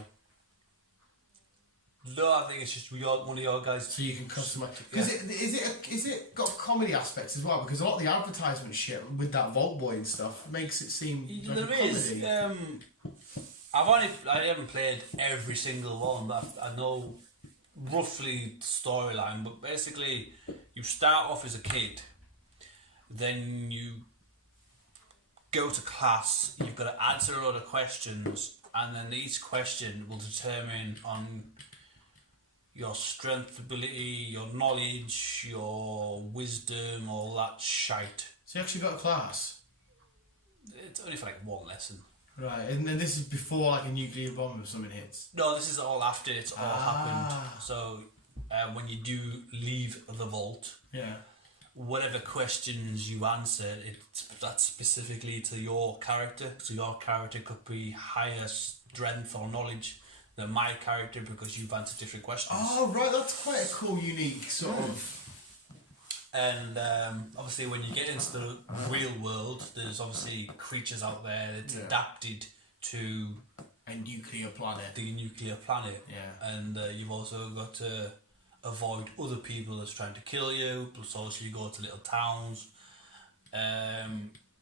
No, I think it's just one of your guys. So you can customize. Because is it got comedy aspects as well? Because a lot of the advertisement shit with that Vault Boy and stuff makes it seem like a There comedy. is. I haven't played every single one, but I know roughly the storyline. But basically, you start off as a kid, then you go to class. You've got to answer a lot of questions, and then each question will determine on your strength, ability, your knowledge, your wisdom, all that shite. So you actually got a class? It's only for like one lesson. Right, and then this is before like a nuclear bomb or something hits? No, this is all after it's all happened. So when you do leave the vault, Yeah. whatever questions you answer, that's specifically to your character. So your character could be higher strength or knowledge than my character because you've answered different questions. Oh, right, that's quite a cool, unique sort of... And obviously when you get into the real world, there's obviously creatures out there that's adapted to a nuclear planet. the nuclear planet. Yeah. And you've also got to avoid other people that's trying to kill you, plus also you go to little towns.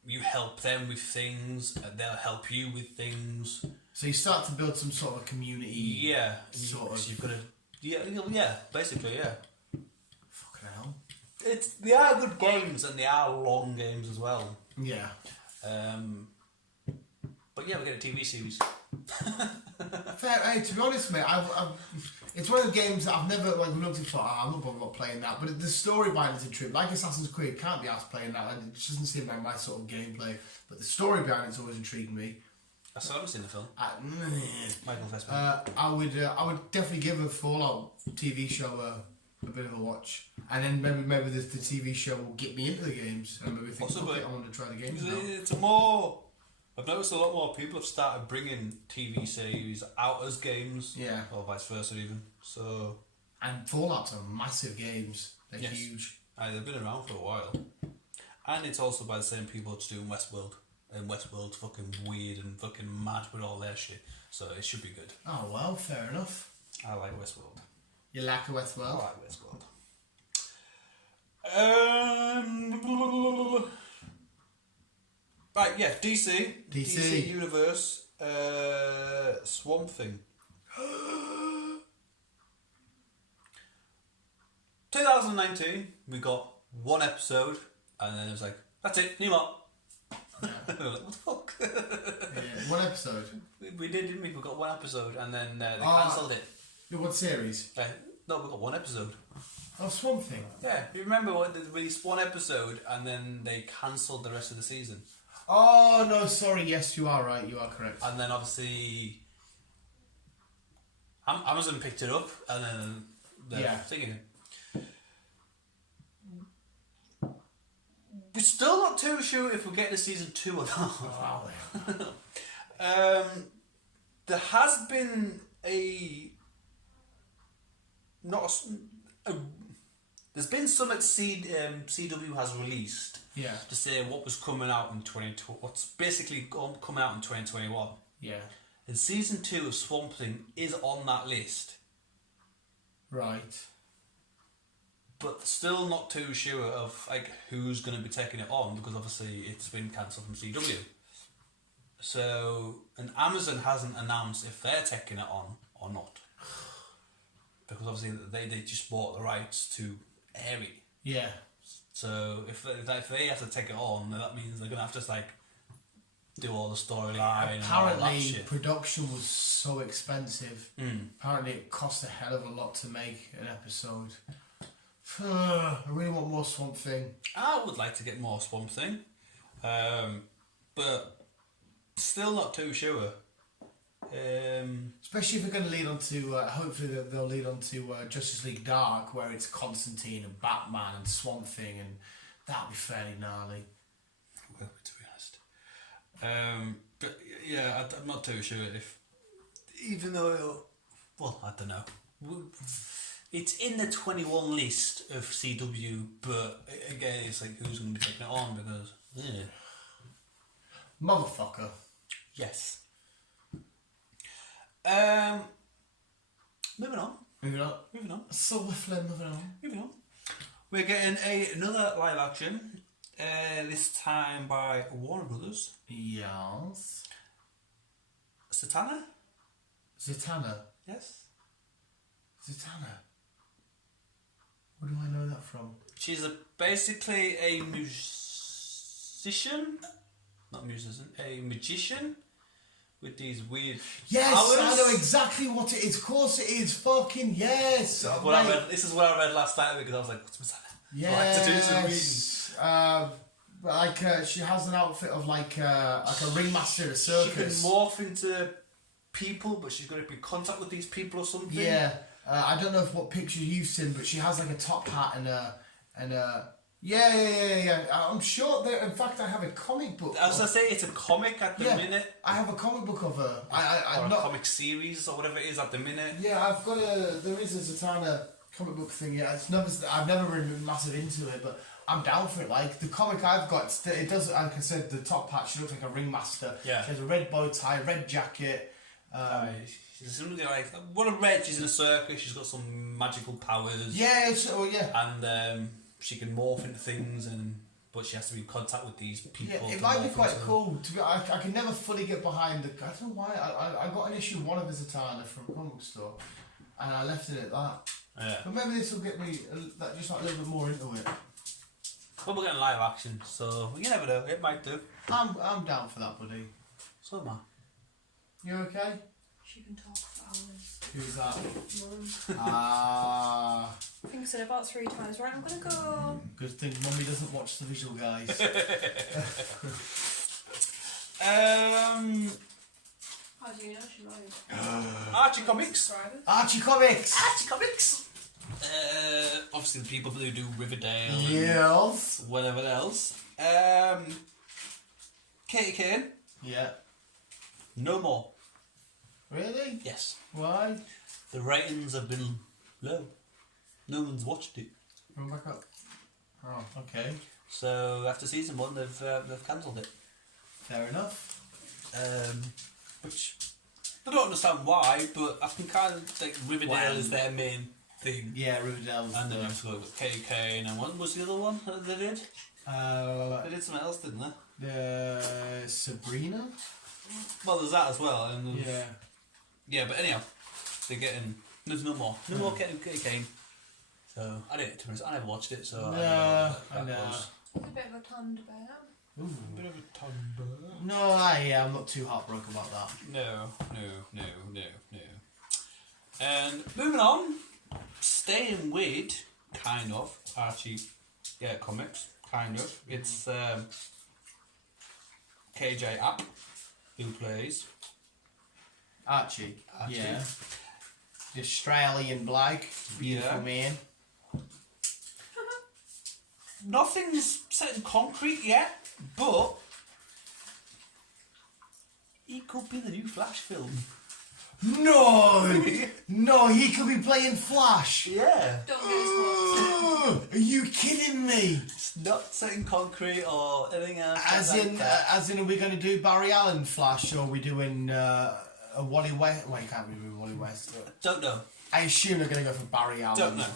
You help them with things, and they'll help you with things. So you start to build some sort of community. Yeah. Sort of. You've got to... Yeah, basically, yeah. Fucking hell. They are good games, and they are long games as well. Yeah. But yeah, we get a TV series. Fair, hey, to be honest, mate, it's one of the games that I've never looked at for. I'm not bothered about playing that, but the story behind it's intriguing. Like Assassin's Creed, can't be asked playing that. It just doesn't seem like my sort of gameplay. But the story behind it's always intrigued me. I still haven't seen the film. Michael Fassbender. I would definitely give a Fallout TV show a bit of a watch, and then maybe the TV show will get me into the games, and maybe think, Possibly. I want to try the games now. It's more... I've noticed a lot more people have started bringing TV series out as games. Yeah. Or vice versa even. So... And Fallout's are massive games. They're Yes. huge. They've been around for a while. And it's also by the same people that's doing Westworld. And Westworld's fucking weird and fucking mad with all their shit. So it should be good. Oh well, fair enough. I like Westworld. You like a I Westworld? like Westworld. Right, yeah, DC. DC Universe. Swamp Thing. 2019, we got one episode, and then it was like, that's it, no more. Yeah. What the fuck? Yeah, one episode. We did, didn't we? We got one episode, and then they Ah. cancelled it. What series? No, we got one episode. Oh, Swamp Thing. Yeah, you remember when they released one episode, and then they cancelled the rest of the season. Oh no, sorry. Yes, you are right. You are correct. And then obviously Amazon picked it up, and then they're singing it. We're still not too sure if we're getting a season 2 or not. Wow. There has been there's been some that CW has released. Yeah. To say what was coming out in what's basically coming out in 2021. Yeah. And season 2 of Swamp Thing is on that list, Right. but still not too sure of like who's going to be taking it on because obviously it's been cancelled from CW. So, and Amazon hasn't announced if they're taking it on or not, because obviously they just bought the rights to air it. Yeah. So if they have to take it on, then that means they're gonna have to like do all the storyline and all that Apparently, shit. production was so expensive. Mm. Apparently, it cost a hell of a lot to make an episode. I really want more Swamp Thing. I would like to get more Swamp Thing, but still not too sure. Especially if they're going to lead on to, hopefully they'll lead on to Justice League Dark, where it's Constantine and Batman and Swamp Thing, and that'll be fairly gnarly. Well, to be honest. But yeah, I'm not too sure if, even though, well, I don't know. It's in the 21 list of CW, but again, it's like who's going to be taking it on because, yeah. Motherfucker. Yes. Moving on. Moving on. Moving on. So moving on. Moving on. We're getting another live action. This time by Warner Brothers. Yes. Zatanna? Zatanna. Yes. Zatanna. Where do I know that from? She's basically a musician. Not musician. A magician. With these weird Yes, powers. I know exactly what it is. Of course it is. Fucking yes. This is what I read last night because I was like, what's Zatanna? Yes. I like to do some reading. She has an outfit of like a ringmaster at a She can circus. morph into people, but she's got to be in contact with these people or something. Yeah, I don't know what picture you've seen, but she has like a top hat and a yeah. I'm sure that. In fact, I have a comic book. I was gonna say it's a comic at the minute. I have a comic book of her. Or a comic series or whatever it is at the minute. Yeah, I've got there is a Zatanna comic book thing. Yeah, I've never really been massive into it, but I'm down for it. Like the comic I've got, it does. Like I said, the top hat. She looks like a ringmaster. Yeah. She has a red bow tie, red jacket. She's really like what a red. She's in a circus. She's got some magical powers. Yeah. And she can morph into things, but she has to be in contact with these people. Yeah, it might be quite cool. I can never fully get behind the. I don't know why. I got an issue of one of the Zatanna from a comic book store, and I left it at that. Yeah. But maybe this will get me just like a little bit more into it. But we're getting live action, so you never know. It might do. I'm down for that, buddy. So am I. You okay? She can talk for hours. Who's that? Mum. Ah. I think I said about 3 times. Right, I'm gonna go. Good thing Mummy doesn't watch the visual guys. How do you know she might? Archie Comics. Subscribers? Archie Comics! Archie Comics. Obviously the people who do Riverdale. Yes. And whatever else. Katie Kane. Yeah. No more. Really? Yes. Why? The ratings have been low. No one's watched it. Run back up. Oh, okay. So after season 1, they've cancelled it. Fair enough. Which I don't understand why, but I can kind of think Riverdale Wow. is their main thing. Yeah, Riverdale's And then you've got Katie Kane, and what was the other one that they did? They did something else, didn't they? Sabrina? Well, there's that as well. And Yeah. yeah, but anyhow, they're getting. There's no more. No more Katie Kane. So I didn't. To be honest, I never watched it, so I don't know. I know. It's a bit of a tanned bear. Ooh. A bit of a tumble. No, I'm not too heartbroken about that. No. And moving on, staying with kind of Archie, comics, kind of. It's KJ App who plays Archie. Archie. Yeah. The Australian bloke. Beautiful Yeah. man. Nothing's set in concrete yet, but he could be the new Flash film. No! No, he could be playing Flash. Yeah. Don't get us lost. Are you kidding me? It's not set in concrete or anything else. As in, are we going to do Barry Allen Flash, or are we doing a Wally West? Well, you can't really do Wally West. Don't know. I assume they're going to go for Barry Allen. Don't know.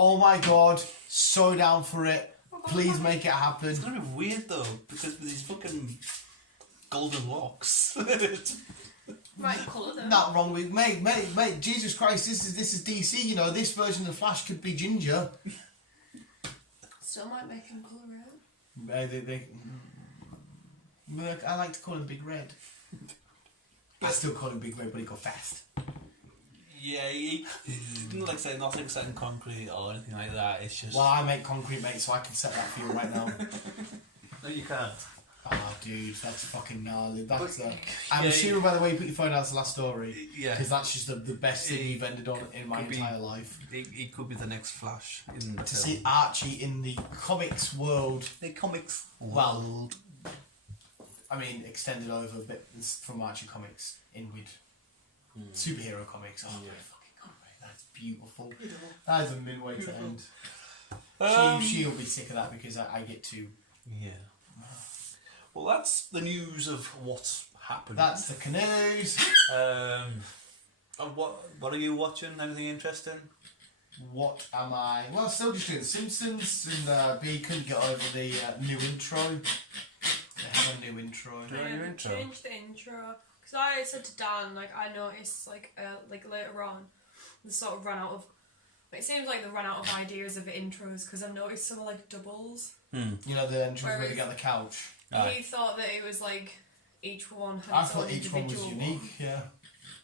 Oh my god, so down for it. Please make it happen. It's gonna be weird though, because with these fucking golden locks. Right colour though. Not wrong with mate. Jesus Christ, this is DC. You know, this version of Flash could be ginger. Some might make him colour it. I like to call him Big Red. I still call him Big Red, but he got fast. Yeah, he didn't like say nothing set in concrete or anything like that. It's just. Well, I make concrete, mate, so I can set that for you right now. No, you can't. Oh, dude, that's fucking gnarly. That's I'm assuming by the way you put your phone down, that's the last story. Yeah. Because that's just the best thing you've ended on in my entire life. He could be the next Flash in the To film. see Archie in the comics world. The comics Well, I mean, extended over a bit from Archie comics in with superhero comics. Oh, my fucking god, mate, that's beautiful. That is a min way to end. She'll be sick of that because I get to. Yeah. Well, that's the news of what's happened. That's the canoes. What are you watching? Anything interesting? What am I? Well, still just doing The Simpsons, and B couldn't get over the new intro. They have a new intro. Changed the intro because I said to Dan, like, I noticed like later on they sort of ran out of. It seems like they ran out of ideas of intros because I've noticed some are like doubles. You know the intro where they get on the couch. He thought that it was like each one had I its thought own each one was individual unique. one. Yeah.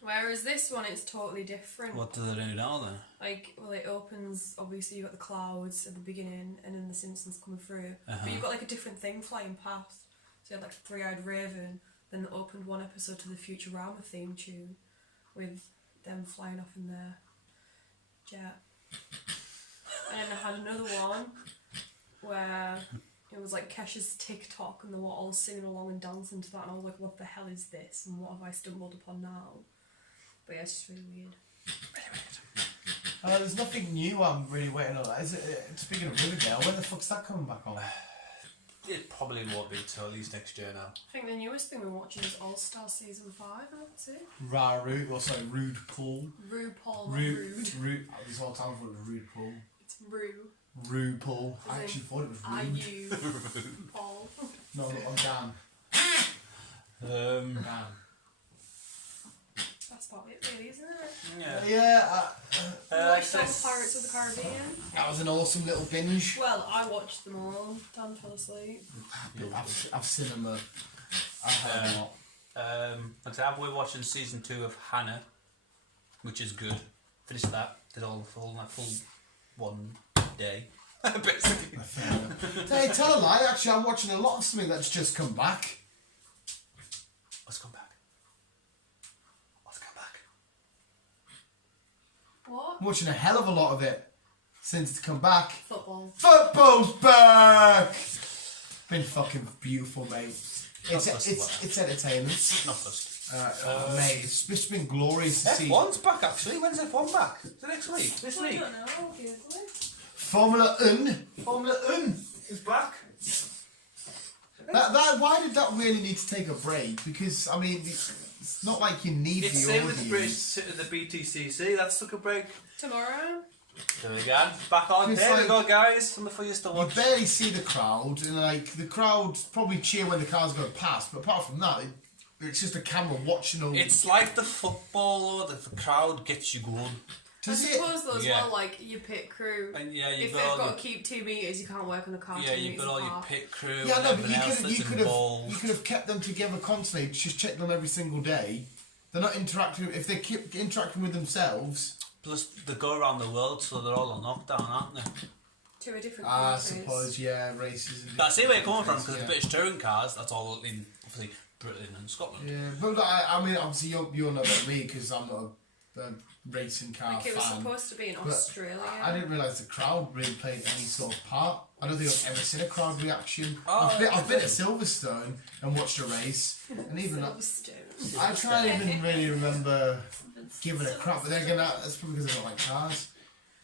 Whereas this one, it's totally different. What do they do now then? Like, well, it opens, obviously you've got the clouds at the beginning and then the Simpsons coming through. But you've got like a different thing flying past. So you had like Three-Eyed Raven, then they opened one episode to the Futurama theme tune with them flying off in their jet. And then I had another one where it was like Kesha's TikTok and they were all singing along and dancing to that and I was like, what the hell is this? And what have I stumbled upon now? But yeah, it's just really weird. There's nothing new I'm really waiting on. Speaking of Riverdale, when the fuck's that coming back on? It probably won't be till at least next year now. I think the newest thing we're watching is All Star Season 5, and that's it. Rude Paul. RuPaul, Rude. This whole time for Rude Paul. It's Ru. Rude Paul. I actually thought it was rude. I-U. Paul. No, I'm Dan. Dan. That's about it really, isn't it? Yeah. Watched all Pirates of the Caribbean. That was an awesome little binge. Well, I watched them all. Dan fell asleep. I've seen them. I've heard a lot. We're watching season 2 of Hannah, which is good. Finished that. Did all the full one day, basically. Hey, tell a lie. Actually, I'm watching a lot of something that's just come back. What's come back? What? I'm watching a hell of a lot of it since it's come back. Football. Football's back! Been fucking beautiful, mate. It's entertainment. Not first. Mate, it's just been glorious to see. F1's back actually. When's F1 back? Is it next week? This I week? don't know, obviously. Formula 1 is back. Why did that really need to take a break? Because, I mean, it's not like you need It's the same with audience. the BTCC. That's took a break. Tomorrow? There we go. Back on. It's Here we like- go, guys. Something for you to You watch. barely see the crowd, and like the crowd probably cheer when the cars go past, but apart from that, it's just a camera watching all. It's like the football, though, that the crowd gets you going. I suppose though as Yeah. well, like your pit crew. And yeah, If you've they've got all got to keep 2 metres, you can't work on the car. yeah, 2 you've metres got all your apart. pit crew. Yeah, and no, but everything else that's you involved. could have kept them together constantly. Just check them every single day. They're not interacting. If they keep interacting with themselves, Plus, they go around the world, so they're all on lockdown, aren't they? To a different I countries. suppose, yeah, races. And But I see where you're coming from, because yeah. the British touring cars, that's all in, obviously, Britain and Scotland. Yeah, but I mean, obviously you'll know about me because I'm not a racing car Like it was fan. supposed to be in But Australia. I didn't realise the crowd really played any sort of part. I don't think I've ever seen a crowd reaction. Oh, I've been at Silverstone and watched a race, and even Silverstone. I can't even really remember giving a crap. But then again, that's probably because I don't like cars.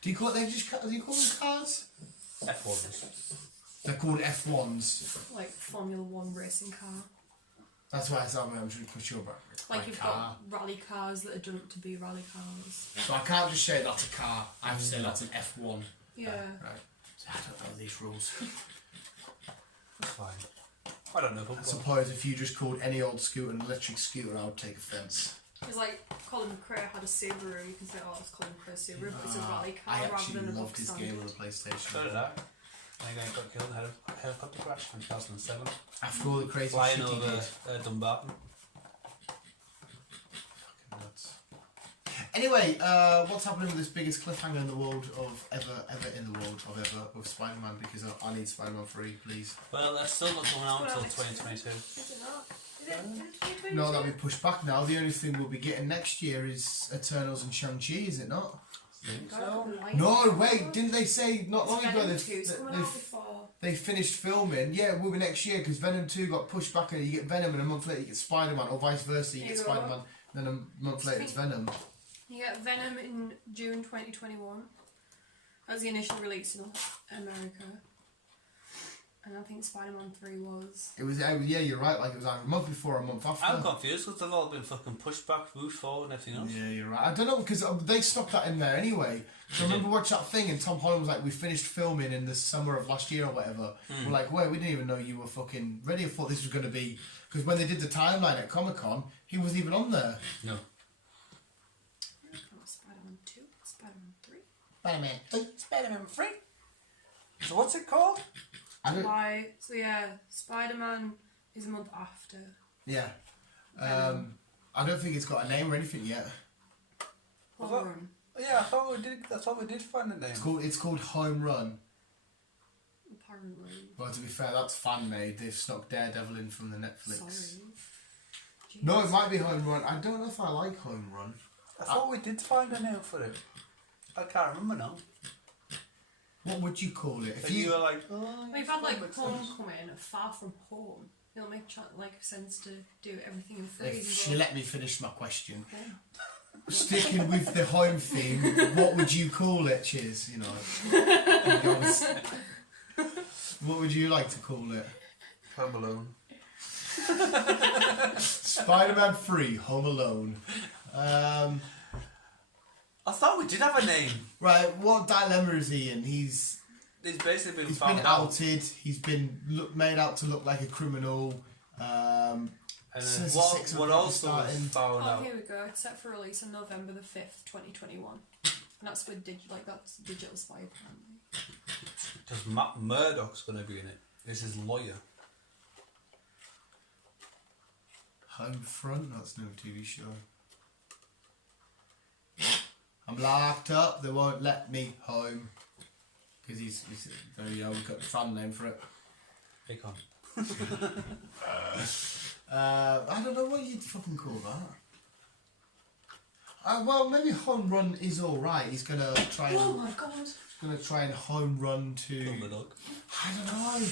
Do you call them cars? F1s. They're called F1s. Like Formula 1 racing car. That's why I said I'm trying to push you back. Like you've got rally cars that are done to be rally cars. So I can't just say that's a car. I have to say that's an F1. Yeah. Right. So I don't know these rules. That's fine. I don't know I football. suppose if you just called any old scooter an electric scooter, I would take offence. It's like Colin McRae had a Subaru. You can say, oh, it's Colin McRae's Subaru, but it's a rally car I rather actually than a loved his box game stand. on the PlayStation. So did I. Then he got killed in a helicopter crash in 2007. After all the crazy Flying shit he over did. Dumbarton. Fucking nuts. Anyway, what's happening with this biggest cliffhanger in the world of ever in the world of ever with Spider-Man? Because I need Spider-Man 3, please. Well, that's still not coming out until It's 2022. Is it not? Is it 2022? No, that'll be pushed back now. The only thing we'll be getting next year is Eternals and Shang-Chi, is it not? Think God, so? I've been lying. No, wait, didn't they say not long ago Venom 2's coming out they've before. they finished filming? Yeah, it will be next year because Venom 2 got pushed back and you get Venom and a month later you get Spider-Man, or vice versa, you There get you go. Spider-Man, then a month later it's Venom. You get Venom in June 2021. That was the initial release in America. And I think Spider-Man 3 was... It was, yeah, you're right, like it was either a month before or a month after. I'm confused because they've all been fucking pushed back, moved forward and everything else. Yeah, you're right. I don't know, because they stuck that in there anyway. So I remember watching that thing and Tom Holland was like, we finished filming in the summer of last year or whatever. We're like, wait, we didn't even know you were fucking ready. I thought this was going to be... Because when they did the timeline at Comic-Con, he wasn't even on there. No. Spider-Man 2, Spider-Man 3. Spider-Man 2. Spider-Man 3. So what's it called? I don't... July. So yeah, Spider-Man is a month after. Yeah. I don't think it's got a name or anything yet. Was Home that- Run. Yeah, I thought we did. That's what we did find a name. It's called Home Run. Apparently. Well, to be fair, that's fan made. They've snuck Daredevil in from the Netflix. Sorry. No, it might be Home Run. I don't know if I like Home Run. I thought we did find a name for it. I can't remember now. What would you call it? If And you were like, oh, We've had like makes sense. Homecoming, Far From Home. It'll make like sense to do everything in If freeze. she let me finish my question. Home. Sticking with the home theme, what would you call it, Chiz? You know. What would you like to call it? Home Alone. Spider-Man 3, Home Alone. I thought we did have a name. Right, what dilemma is he in? He's basically been He's found been out. outed. He's been made out to look like a criminal. And Since then the 6th what of also was starting. found Oh, out. here we go. It's set for release on November the 5th, 2021. And that's with that's Digital Spy apparently. Because Matt Murdock's going to be in it. This is lawyer. Homefront? That's no TV show. I'm locked up. They won't let me home. Because he's there you go. We've got the fan name for it. Akon. I don't know what you'd fucking call that. Well, maybe home run is all right. He's gonna try Oh and my god! home run to. Home Alone. I don't know.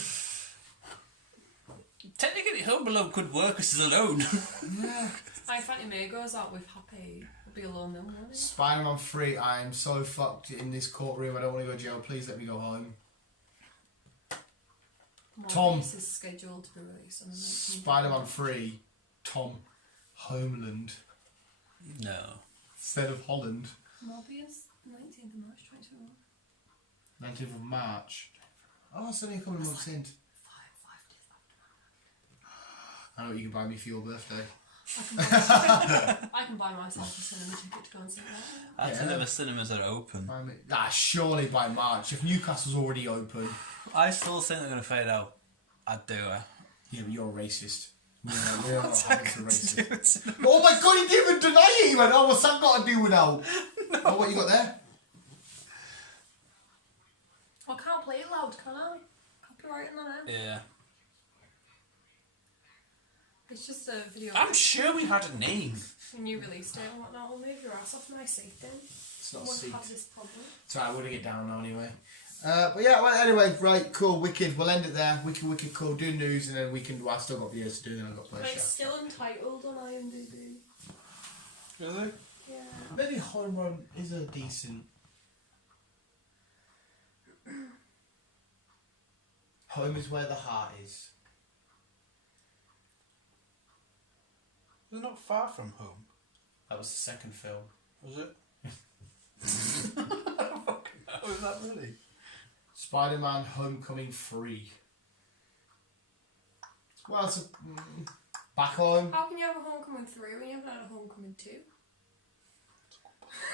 Technically, Home Alone could work as alone. Yeah. Hi, Fanny May goes out with Happy. It'll be alone then, won't it? Spider-Man 3. I am so fucked in this courtroom. I don't want to go to jail. Please let me go home. Tom. This is scheduled to be released on the 19th. Spider-Man 3. Tom Homeland No. instead of Holland. Morbius, 19th of March 2021. 19th of March. Oh, it's only a couple of months in. 5 days after. I know what you can buy me for your birthday. I can buy myself a cinema ticket to go and see that. That's Yeah. the cinemas are open. Buy me. Surely by March. If Newcastle's already open. I still think they're going to fade out. I'd do it. Yeah, but you're a racist. We're not having to racist. it? Oh my god, he didn't even deny it! He went, oh, what's that got to do with now? No. Oh, what you got there? I can't play it loud, can I? Copyright on that. Yeah. It's just a video. I'm sure we had a name. When you released it and whatnot, will move your ass off my seat then. It's I not won't seat. have this problem. So I would get down now anyway. But yeah, well, anyway, right, cool, wicked. We'll end it there. Wicked, cool. Do news, and then we can. Well, I still got videos to do, and I've got But pleasure. it's still Untitled on IMDb. Really? Yeah. Maybe Home Run is a decent. Home is where the heart is. We're not far from home. That was the second film. Was it? I don't fucking know. Is that really? Spider-Man Homecoming 3. Well, it's a, back home. How can you have a Homecoming 3 when you haven't had a Homecoming 2?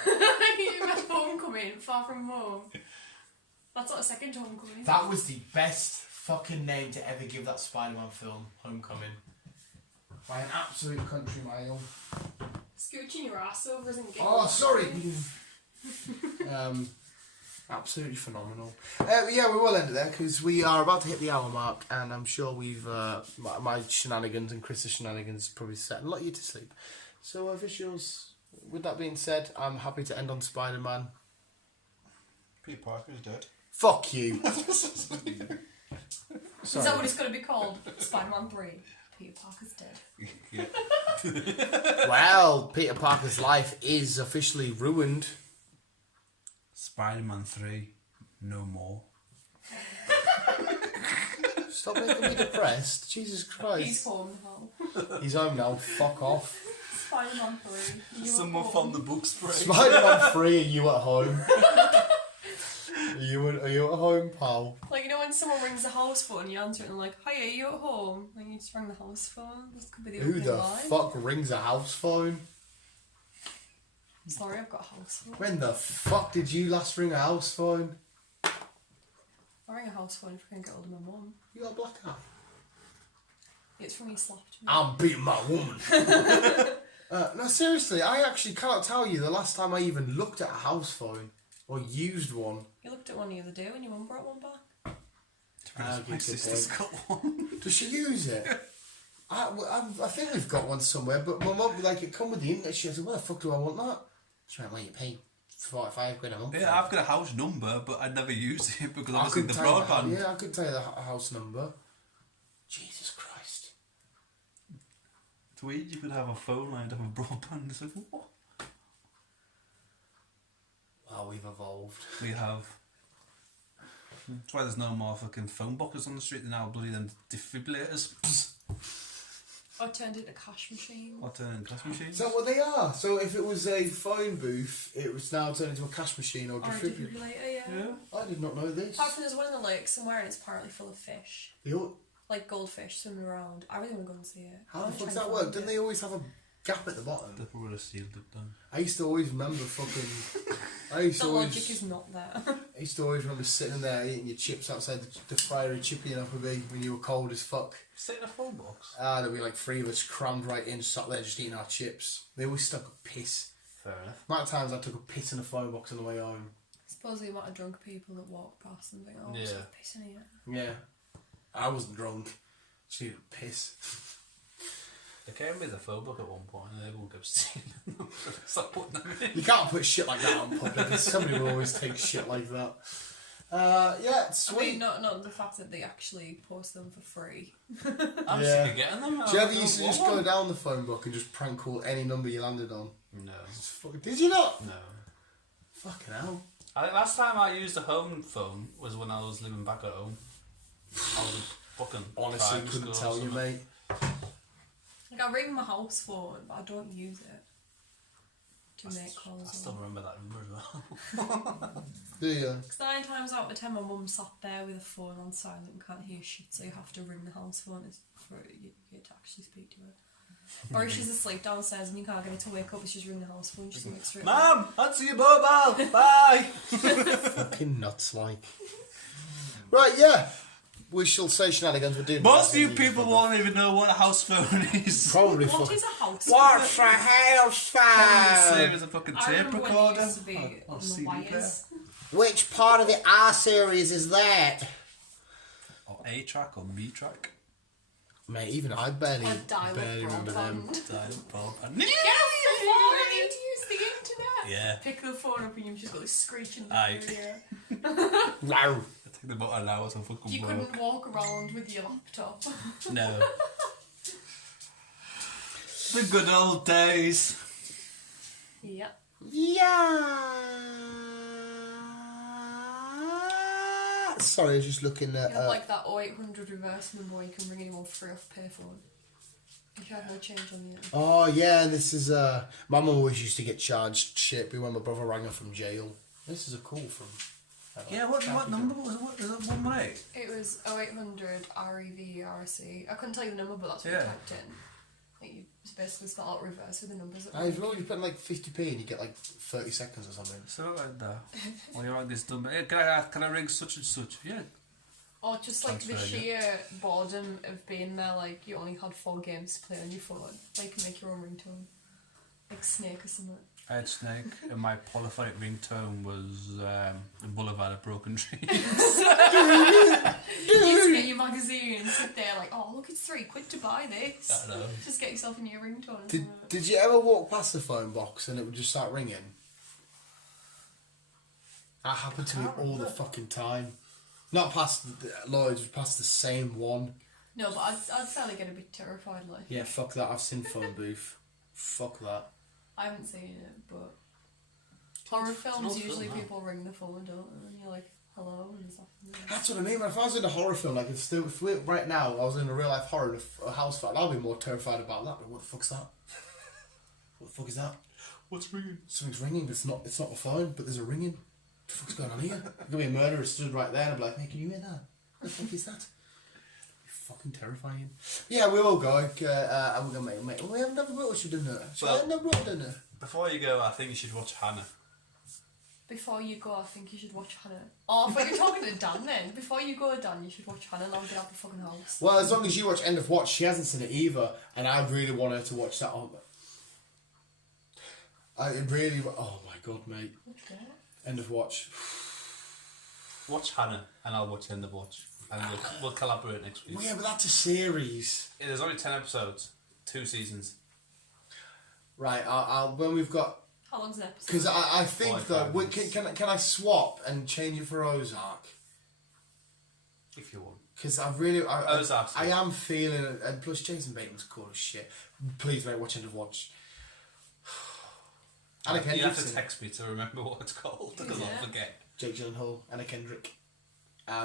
You have Homecoming, Far From Home. That's not a second Homecoming. That was the best fucking name to ever give that Spider-Man film, Homecoming. By an absolute country mile. Scooching your ass over isn't getting. Oh, sorry. Absolutely phenomenal. Yeah, we will end it there because we are about to hit the hour mark, and I'm sure we've my shenanigans and Chris's shenanigans probably set a lot of you to sleep. So, officials, with that being said, I'm happy to end on Spider-Man. Peter Parker's dead. Fuck you. Is that what it's going to be called? Spider-Man 3. Peter Parker's dead. Yeah. Well, Peter Parker's life is officially ruined. Spider-Man 3, no more. Stop making me depressed. Jesus Christ. He's home now. He's home now. Fuck off. Spider-Man 3. You Someone at home? found the book spray. Spider-Man 3, are you at home? Are you at home, pal? Like, you know when someone rings the house phone, you answer it and like, hi, are you at home? And you just rang the house phone. This could be the Who opening the line. fuck rings a house phone? Sorry, I've got a house phone. When the fuck did you last ring a house phone? I ring a house phone if I can get hold of my mum. You got a black eye? It's from you slapped me. I'm beating my woman. No, seriously, I actually can't tell you the last time I even looked at a house phone or used one. You looked at one the other day when your mum brought one back. My sister's got one. Does she use it? I think we've got one somewhere, but my mum, like, it come with the internet. She said, "Where the fuck do I want that?" She went, "Well, you pay 45 quid a month." Yeah, I've got a house number, but I never use it because I obviously couldn't the tell you broadband. Yeah, I could tell you the house number. Jesus Christ. It's weird you could have a phone line to have a broadband. It's like, what? Well, we've evolved. We have. That's why there's no more fucking phone boxes on the street. They're now bloody them defibrillators. I turned it into a cash machine. Or turning cash machines. So, well, they are. So, if it was a phone booth, it was now turned into a cash machine or Or a defibrillator. defibrillator, yeah. I did not know this. Apart from there's one in the lake somewhere and it's apparently full of fish. Like goldfish swimming around. I really want to go and see it. How the fuck does that work? Didn't they always have a gap at the bottom? They probably would have sealed it down. I used to always remember fucking. The logic is not there. I used to always remember sitting there eating your chips outside the fiery chippy in Upper B when you were cold as fuck. Sit in a phone box? There'd be like 3 of us crammed right in, sat there just eating our chips. They always stuck a piss. Fair enough. The amount of times I took a piss in a phone box on the way home. I suppose the amount of drunk people that walk past and think, oh, Yeah. yeah. Pissing here. Yeah. I wasn't drunk. Just needed a piss. They came with a phone book at one point and everyone kept stealing them. Stop putting them in. You can't put shit like that on public. Somebody will always take shit like that. Yeah, sweet. I mean, not the fact that they actually post them for free. I'm Yeah. sick of getting them. Do you ever used to just go down the phone book and just prank call any number you landed on? No. Did you not? No. Fucking hell. I think last time I used a home phone was when I was living back at home. I was fucking Honestly, primary couldn't school or tell you, something. mate. Like, I ring my house phone, but I don't use it to make calls. I still remember that number as well. Do you? Because 9 times out of 10, my mum sat there with a phone on silent and can't hear shit, so you have to ring the house phone for you to actually speak to her. Or if she's asleep downstairs and you can't get her to wake up, it's just ring the house phone. She's like straight. Mum, answer your mobile. Bye. Fucking nuts, like. Right, yeah. We shall say shenanigans. We're doing. Most of you people won't even know what a house phone is. Probably. What is a house What's phone? a house Same phone? as a fucking I tape remember when it recorder. used to be Or on the CD player. wires. Which part of the R series is that? Or A track or B track. Mate, even I barely Or dial-up remember them. broadband. Dial-up. Get off the phone! I need to use the internet! Yeah. Pick the phone up and you've just got this screeching Aye. in your ear. Wow. It took them about an hour to fucking You work. couldn't walk around with your laptop. No. The good old days. Yeah. Yeah. Sorry, I was just looking at. You have like that 0800 reverse number where you can ring anyone free off payphone. If you had no change on you. Oh yeah, and this is my mum always used to get charged shit when my brother rang her from jail. This is a call from. Yeah, what number was it? What, is it 118? It was 0800 REV RC. I couldn't tell you the number, but that's what Yeah. you typed in. Like, you basically spell out reverse with the numbers. If you put like 50p and you get like 30 seconds or something. So like that. Well, you're like this dumb. Hey, can I ring such and such? Yeah. Or just like the Transfer, sheer boredom of being there, like you only had 4 games to play on your phone. Like make your own ringtone. Like Snake or something. I had Snake, and my polyphonic ringtone was the Boulevard of Broken Dreams. You used to get your magazine and sit there like, oh look, it's £3 to buy this. I know. Just get yourself a new ringtone. Did you ever walk past the phone box and it would just start ringing? That happened to me all the fucking time. Not past Lloyd's, past the same one. No, but I'd sadly get a bit terrified. Like, Yeah, fuck that. I've seen phone booth. Fuck that. I haven't seen it, but horror films film, usually huh? people ring the phone, don't they? And you're like, hello and stuff. That's what I mean. If I was in a horror film, like if right now I was in a real life horror in a house fire, I'd be more terrified about that. But what the fuck's that? What the fuck is that? What's ringing? Something's ringing, but it's not the phone, but there's a ringing. What the fuck's going on here? There could be a murderer stood right there and I'd be like, hey, can you hear that? What the fuck is that? Fucking terrifying. Yeah, we all go. I'm gonna make. We haven't done what we should do now. Before you go, I think you should watch Hannah. Before you go, I think you should watch Hannah. Oh, I thought you were talking to Dan then. Before you go, Dan, you should watch Hannah and I'll get out the fucking house. Well, as long as you watch End of Watch, she hasn't seen it either, and I really want her to watch that. I really. Oh my god, mate. Watch what? End of Watch. Watch Hannah, and I'll watch End of Watch. And we'll collaborate next week. Well, yeah, but that's a series. There's only 10 episodes, 2 seasons. Right, I'll when we've got. How long's an episode? Because I think 5 though, minutes. can I swap and change it for Ozark? If you want. Because I really, Ozark's I good. am feeling it, and plus Jason Bateman's cool as shit. Please, mate, watch End of Watch. Anna You have Kendrick's to in it. text me to remember what it's called, because Yeah. I'll forget. Jake Gyllenhaal, Anna Kendrick,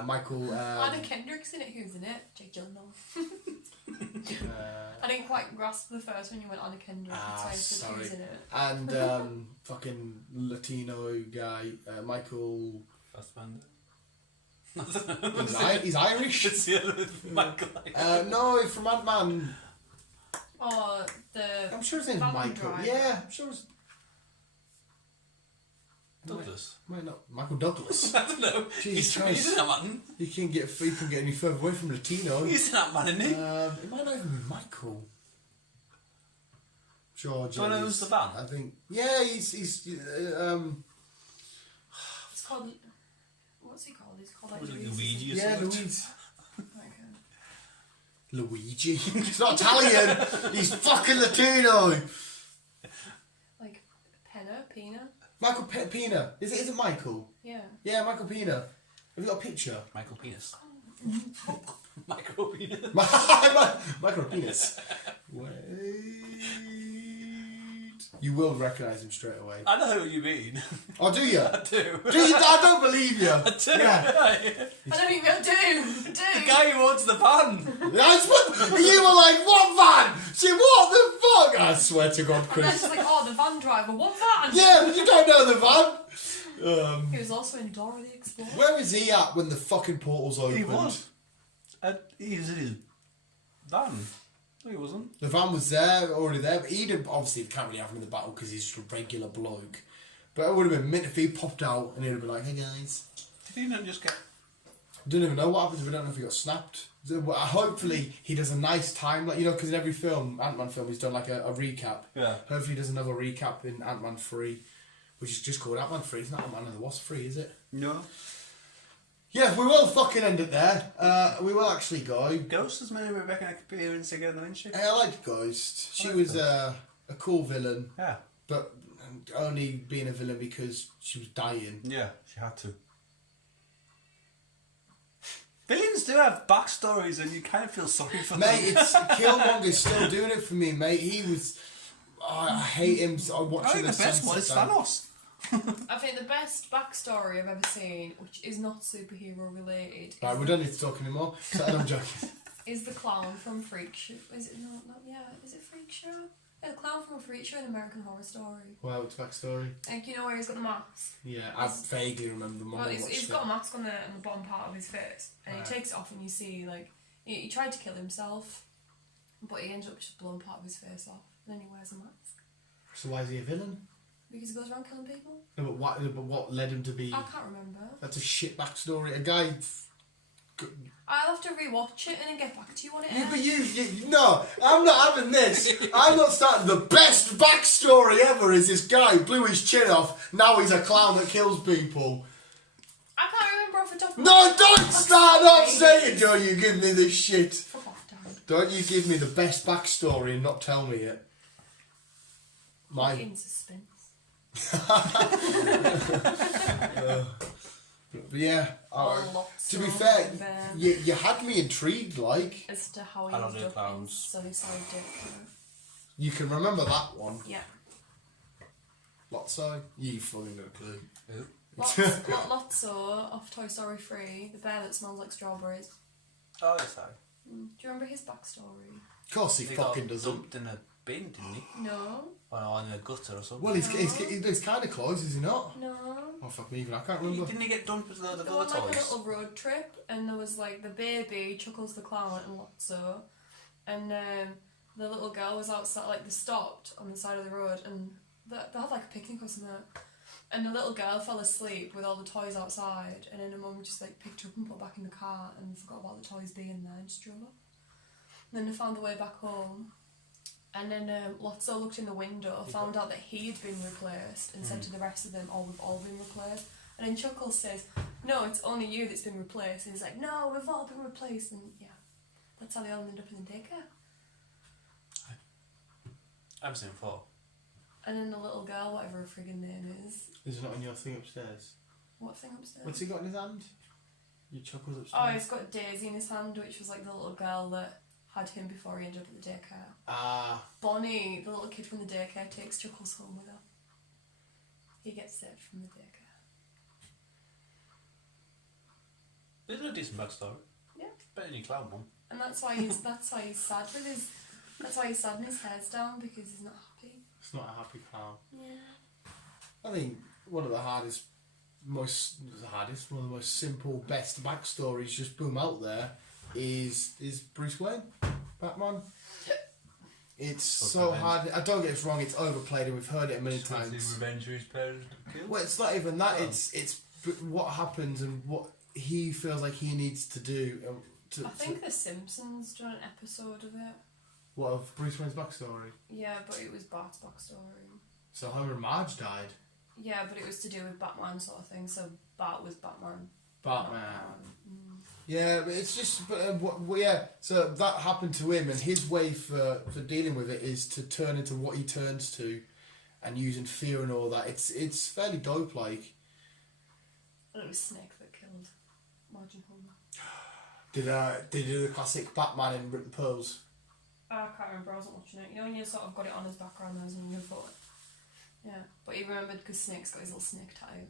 Michael. Anna Kendrick's in it. Who's in it? Jake Gyllenhaal. I didn't quite grasp the first when you went Anna Kendrick. Ah, So I said, who's sorry. in it? and fucking Latino guy, Michael. Fassbender. I don't know. He's Irish. It's the other Michael. No, he's from Ant-Man. Oh, the. I'm sure his name's Van Michael. Driver. Yeah, I'm sure it's. Douglas. Might not. Michael Douglas. I don't know. Jesus He's Christ. in that man. You can get any further away from Latino. He's in that man, isn't he? It might not even be Michael. George. Do you know who's the van? I think. Yeah, he's It's called. What's he called? He's called like Was it Luigi. Luigi or yeah, something? Luigi. Okay. Luigi. He's not Italian. He's fucking Latino. Like Pina. Michael Pina. Is it Michael? Yeah. Yeah, Michael Pina. Have you got a picture? Michael Penis. Michael Penis. Michael Penis. Wait. You will recognise him straight away. I know what you mean. Oh, do you? I do. Do you? I don't believe you. I do. Yeah. I don't even do. The guy who owns the van. That's what you were like. What van? See what the fuck? I swear to God, And then Chris. she's like, oh, the van driver. What van? Yeah, but you don't know the van. He was also in Dora the Explorer. Where is he at when the fucking portals opened? He was. He was in his van. No, he wasn't. The van was there, already there, but he didn't. Obviously, can't really have him in the battle because he's just a regular bloke. But it would have been mint if he popped out and he'd have been like, "Hey guys." Did he not just get? Don't even know what happens. We don't know if he got snapped. So, hopefully, he does a nice time, like because in every film, Ant-Man film, he's done like a recap. Yeah. Hopefully, he does another recap in Ant-Man 3, which is just called Ant-Man 3. It's not Ant-Man and the Wasp 3, is it? No. Yeah, we will fucking end it there. We will actually go. Ghost has made a Rebecca appearance again, isn't she? Hey, I like Ghost. She I like was Ghost. a cool villain, Yeah. but only being a villain because she was dying. Yeah, she had to. Villains do have backstories, and you kind of feel sorry for them. Mate, it's Killmonger's still doing it for me, mate. He was. Oh, I hate him. I watch I think the best one is Thanos. I think the best backstory I've ever seen, which is not superhero related, Right, we don't need to talk anymore. So, I'm joking. is the clown from Freak Show. Is it not? Yeah, is it Freak Show? Yeah, the clown from Freak Show in American Horror Story. Well, it's backstory. Like, you know where he's got the mask? Yeah, I vaguely remember the Well, moment. he's got a mask on the bottom part of his face, and he takes it off, and you see, like, he tried to kill himself, But he ends up just blowing part of his face off, and then he wears a mask. So why is he a villain? Because he goes around killing people? No, but what led him to be... I can't remember. That's a shit backstory. A guy... I'll have to rewatch it and then get back to you on it. Yeah, but you... No, I'm not having this. I'm not starting... The best backstory ever is this guy blew his chin off, now he's a clown that kills people. I can't remember off the top of my No, head. don't start off saying, don't you give me this shit. Fuck off, Dan. Don't you give me the best backstory and not tell me it. In suspense. But yeah, Lots to be of fair, them. you had me intrigued, like. As to how he I don't ended do up in clowns. Sunnyside Dick. You can remember that one. Yeah. Lotso, you fucking got a clue. Lotso off Toy Story 3, the bear that smells like strawberries. Oh, yes, sorry. Do you remember his backstory? Of course he fucking got doesn't. dumped in a bin, didn't he? No. Or in a gutter or something. Well, he's kind of close, is he not? No. Oh, fuck me, even I can't remember. Didn't he get dumped with a load of They were on other like a toys? little road trip, and there was like the baby, Chuckles the Clown, and Lotso, and the little girl was outside. Like they stopped on the side of the road, and they had like a picnic or something. And the little girl fell asleep with all the toys outside, and then her mum just like picked her up and put her back in the car, and forgot about the toys being there, and just drove off. And then they found their way back home. And then Lotso looked in the window, found out that he had been replaced, and said to the rest of them, "Oh, we've all been replaced." And then Chuckles says, "No, it's only you that's been replaced." And he's like, "No, we've all been replaced." And yeah, that's how they all end up in the daycare. I've seen 4. And then the little girl, whatever her friggin' name is. Is it not on your thing upstairs? What thing upstairs? What's he got in his hand? Your Chuckles upstairs? Oh, he's got Daisy in his hand, which was like the little girl that had him before he ended up at the daycare. Bonnie, the little kid from the daycare, takes Chuckles home with her. He gets saved from the daycare. Isn't it a decent backstory? Yeah. Better than your clown one. And that's why he's sad with his. That's why he's sad and his hair's down, because he's not happy. It's not a happy clown. Yeah. I think one of the one of the most simple, best backstories, just boom out there, is Bruce Wayne, Batman. It's so hard. I don't get it wrong. It's overplayed, and we've heard it a million times. Revenge for his parents killed. Well, it's not even that. It's what happens and what he feels like he needs to do. I think The Simpsons done an episode of it. What, of Bruce Wayne's backstory? Yeah, but it was Bart's backstory. So Homer and Marge died. Yeah, but it was to do with Batman sort of thing. So Bart was Batman. Batman. Yeah, but it's just, yeah. So that happened to him, and his way for dealing with it is to turn into what he turns to, and using fear and all that. It's fairly dope, like. And it was Snake that killed Marge and Homer. Did they do the classic Batman in Written Pearls? I can't remember. I wasn't watching it. You know when you sort of got it on as background noise and you thought. Yeah, but he remembered because Snake's got his little snake tattoo,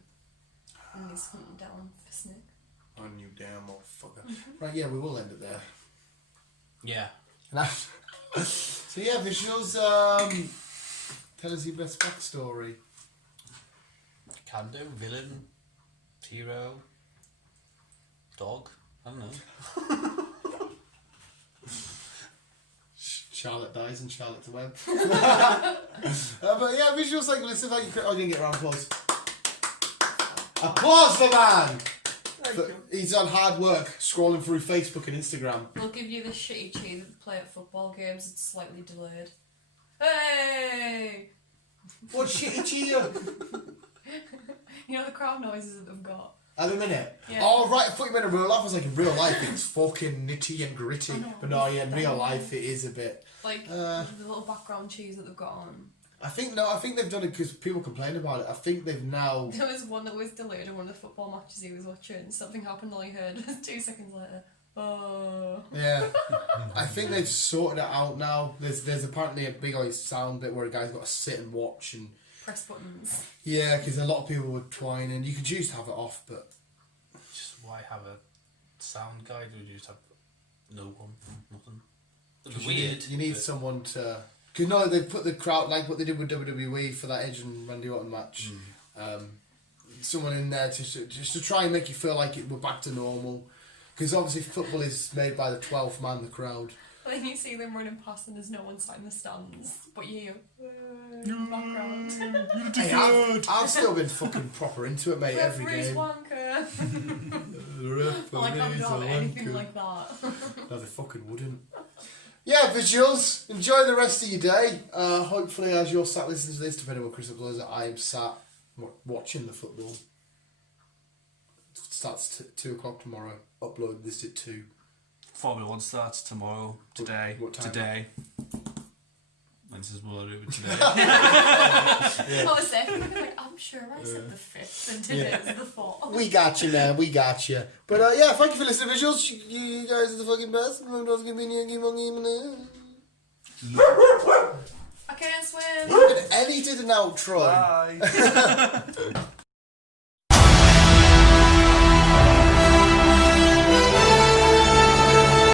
and he's hunting down for Snake. On you damn motherfucker. Right, yeah, we will end it there. Yeah. So yeah, visuals. Tell us your best backstory. Can do. Villain. Hero. Dog. I don't know. Charlotte dies and Charlotte to Web. But yeah, visuals like listen, thank you. I didn't get around applause. Applause for man! He's on hard work, scrolling through Facebook and Instagram. We'll give you the shitty cheese that they play at football games. It's slightly delayed. Hey! What shitty cheer? You know the crowd noises that they've got? At the minute? Yeah. Oh, right, I thought you meant in real life. I was like, in real life it's fucking nitty and gritty. But no, yeah, in real life it is a bit. Like the little background cheese that they've got on. I think they've done it because people complain about it. I think they've now... There was one that was delayed in one of the football matches he was watching. Something happened, all he heard was 2 seconds later. Oh. Yeah. I think they've sorted it out now. There's apparently a big like sound bit where a guy's got to sit and watch and... Press buttons. Yeah, because a lot of people would twine and you could choose to have it off, but... Just why have a sound guide? Or you just have no one? Nothing? It'd be weird. You need someone to... Because no, they put the crowd, like what they did with WWE for that Edge and Randy Orton match. Someone in there just to try and make you feel like we're back to normal. Because obviously football is made by the 12th man, the crowd. But then you see them running past and there's no one sat in the stands, but you in the background. Hey, I've still been fucking proper into it, mate, every Referee's game. wanker. Like, I don't have anything like that. No, they fucking wouldn't. Yeah, visuals. Enjoy the rest of your day. Hopefully, as you're sat listening to this, depending on what Chris uploads, I am sat watching the football. It starts 2 o'clock tomorrow. Upload this at 2. Formula 1 starts tomorrow. Today. What time? Today. When this is what I do today. I was saying, like, I'm sure I said the 5th and today's the 4th. We got you, man. We got you. But yeah, thank you for listening to visuals. You guys are the fucking best. I can't swim. Even Ellie did an outro. Bye.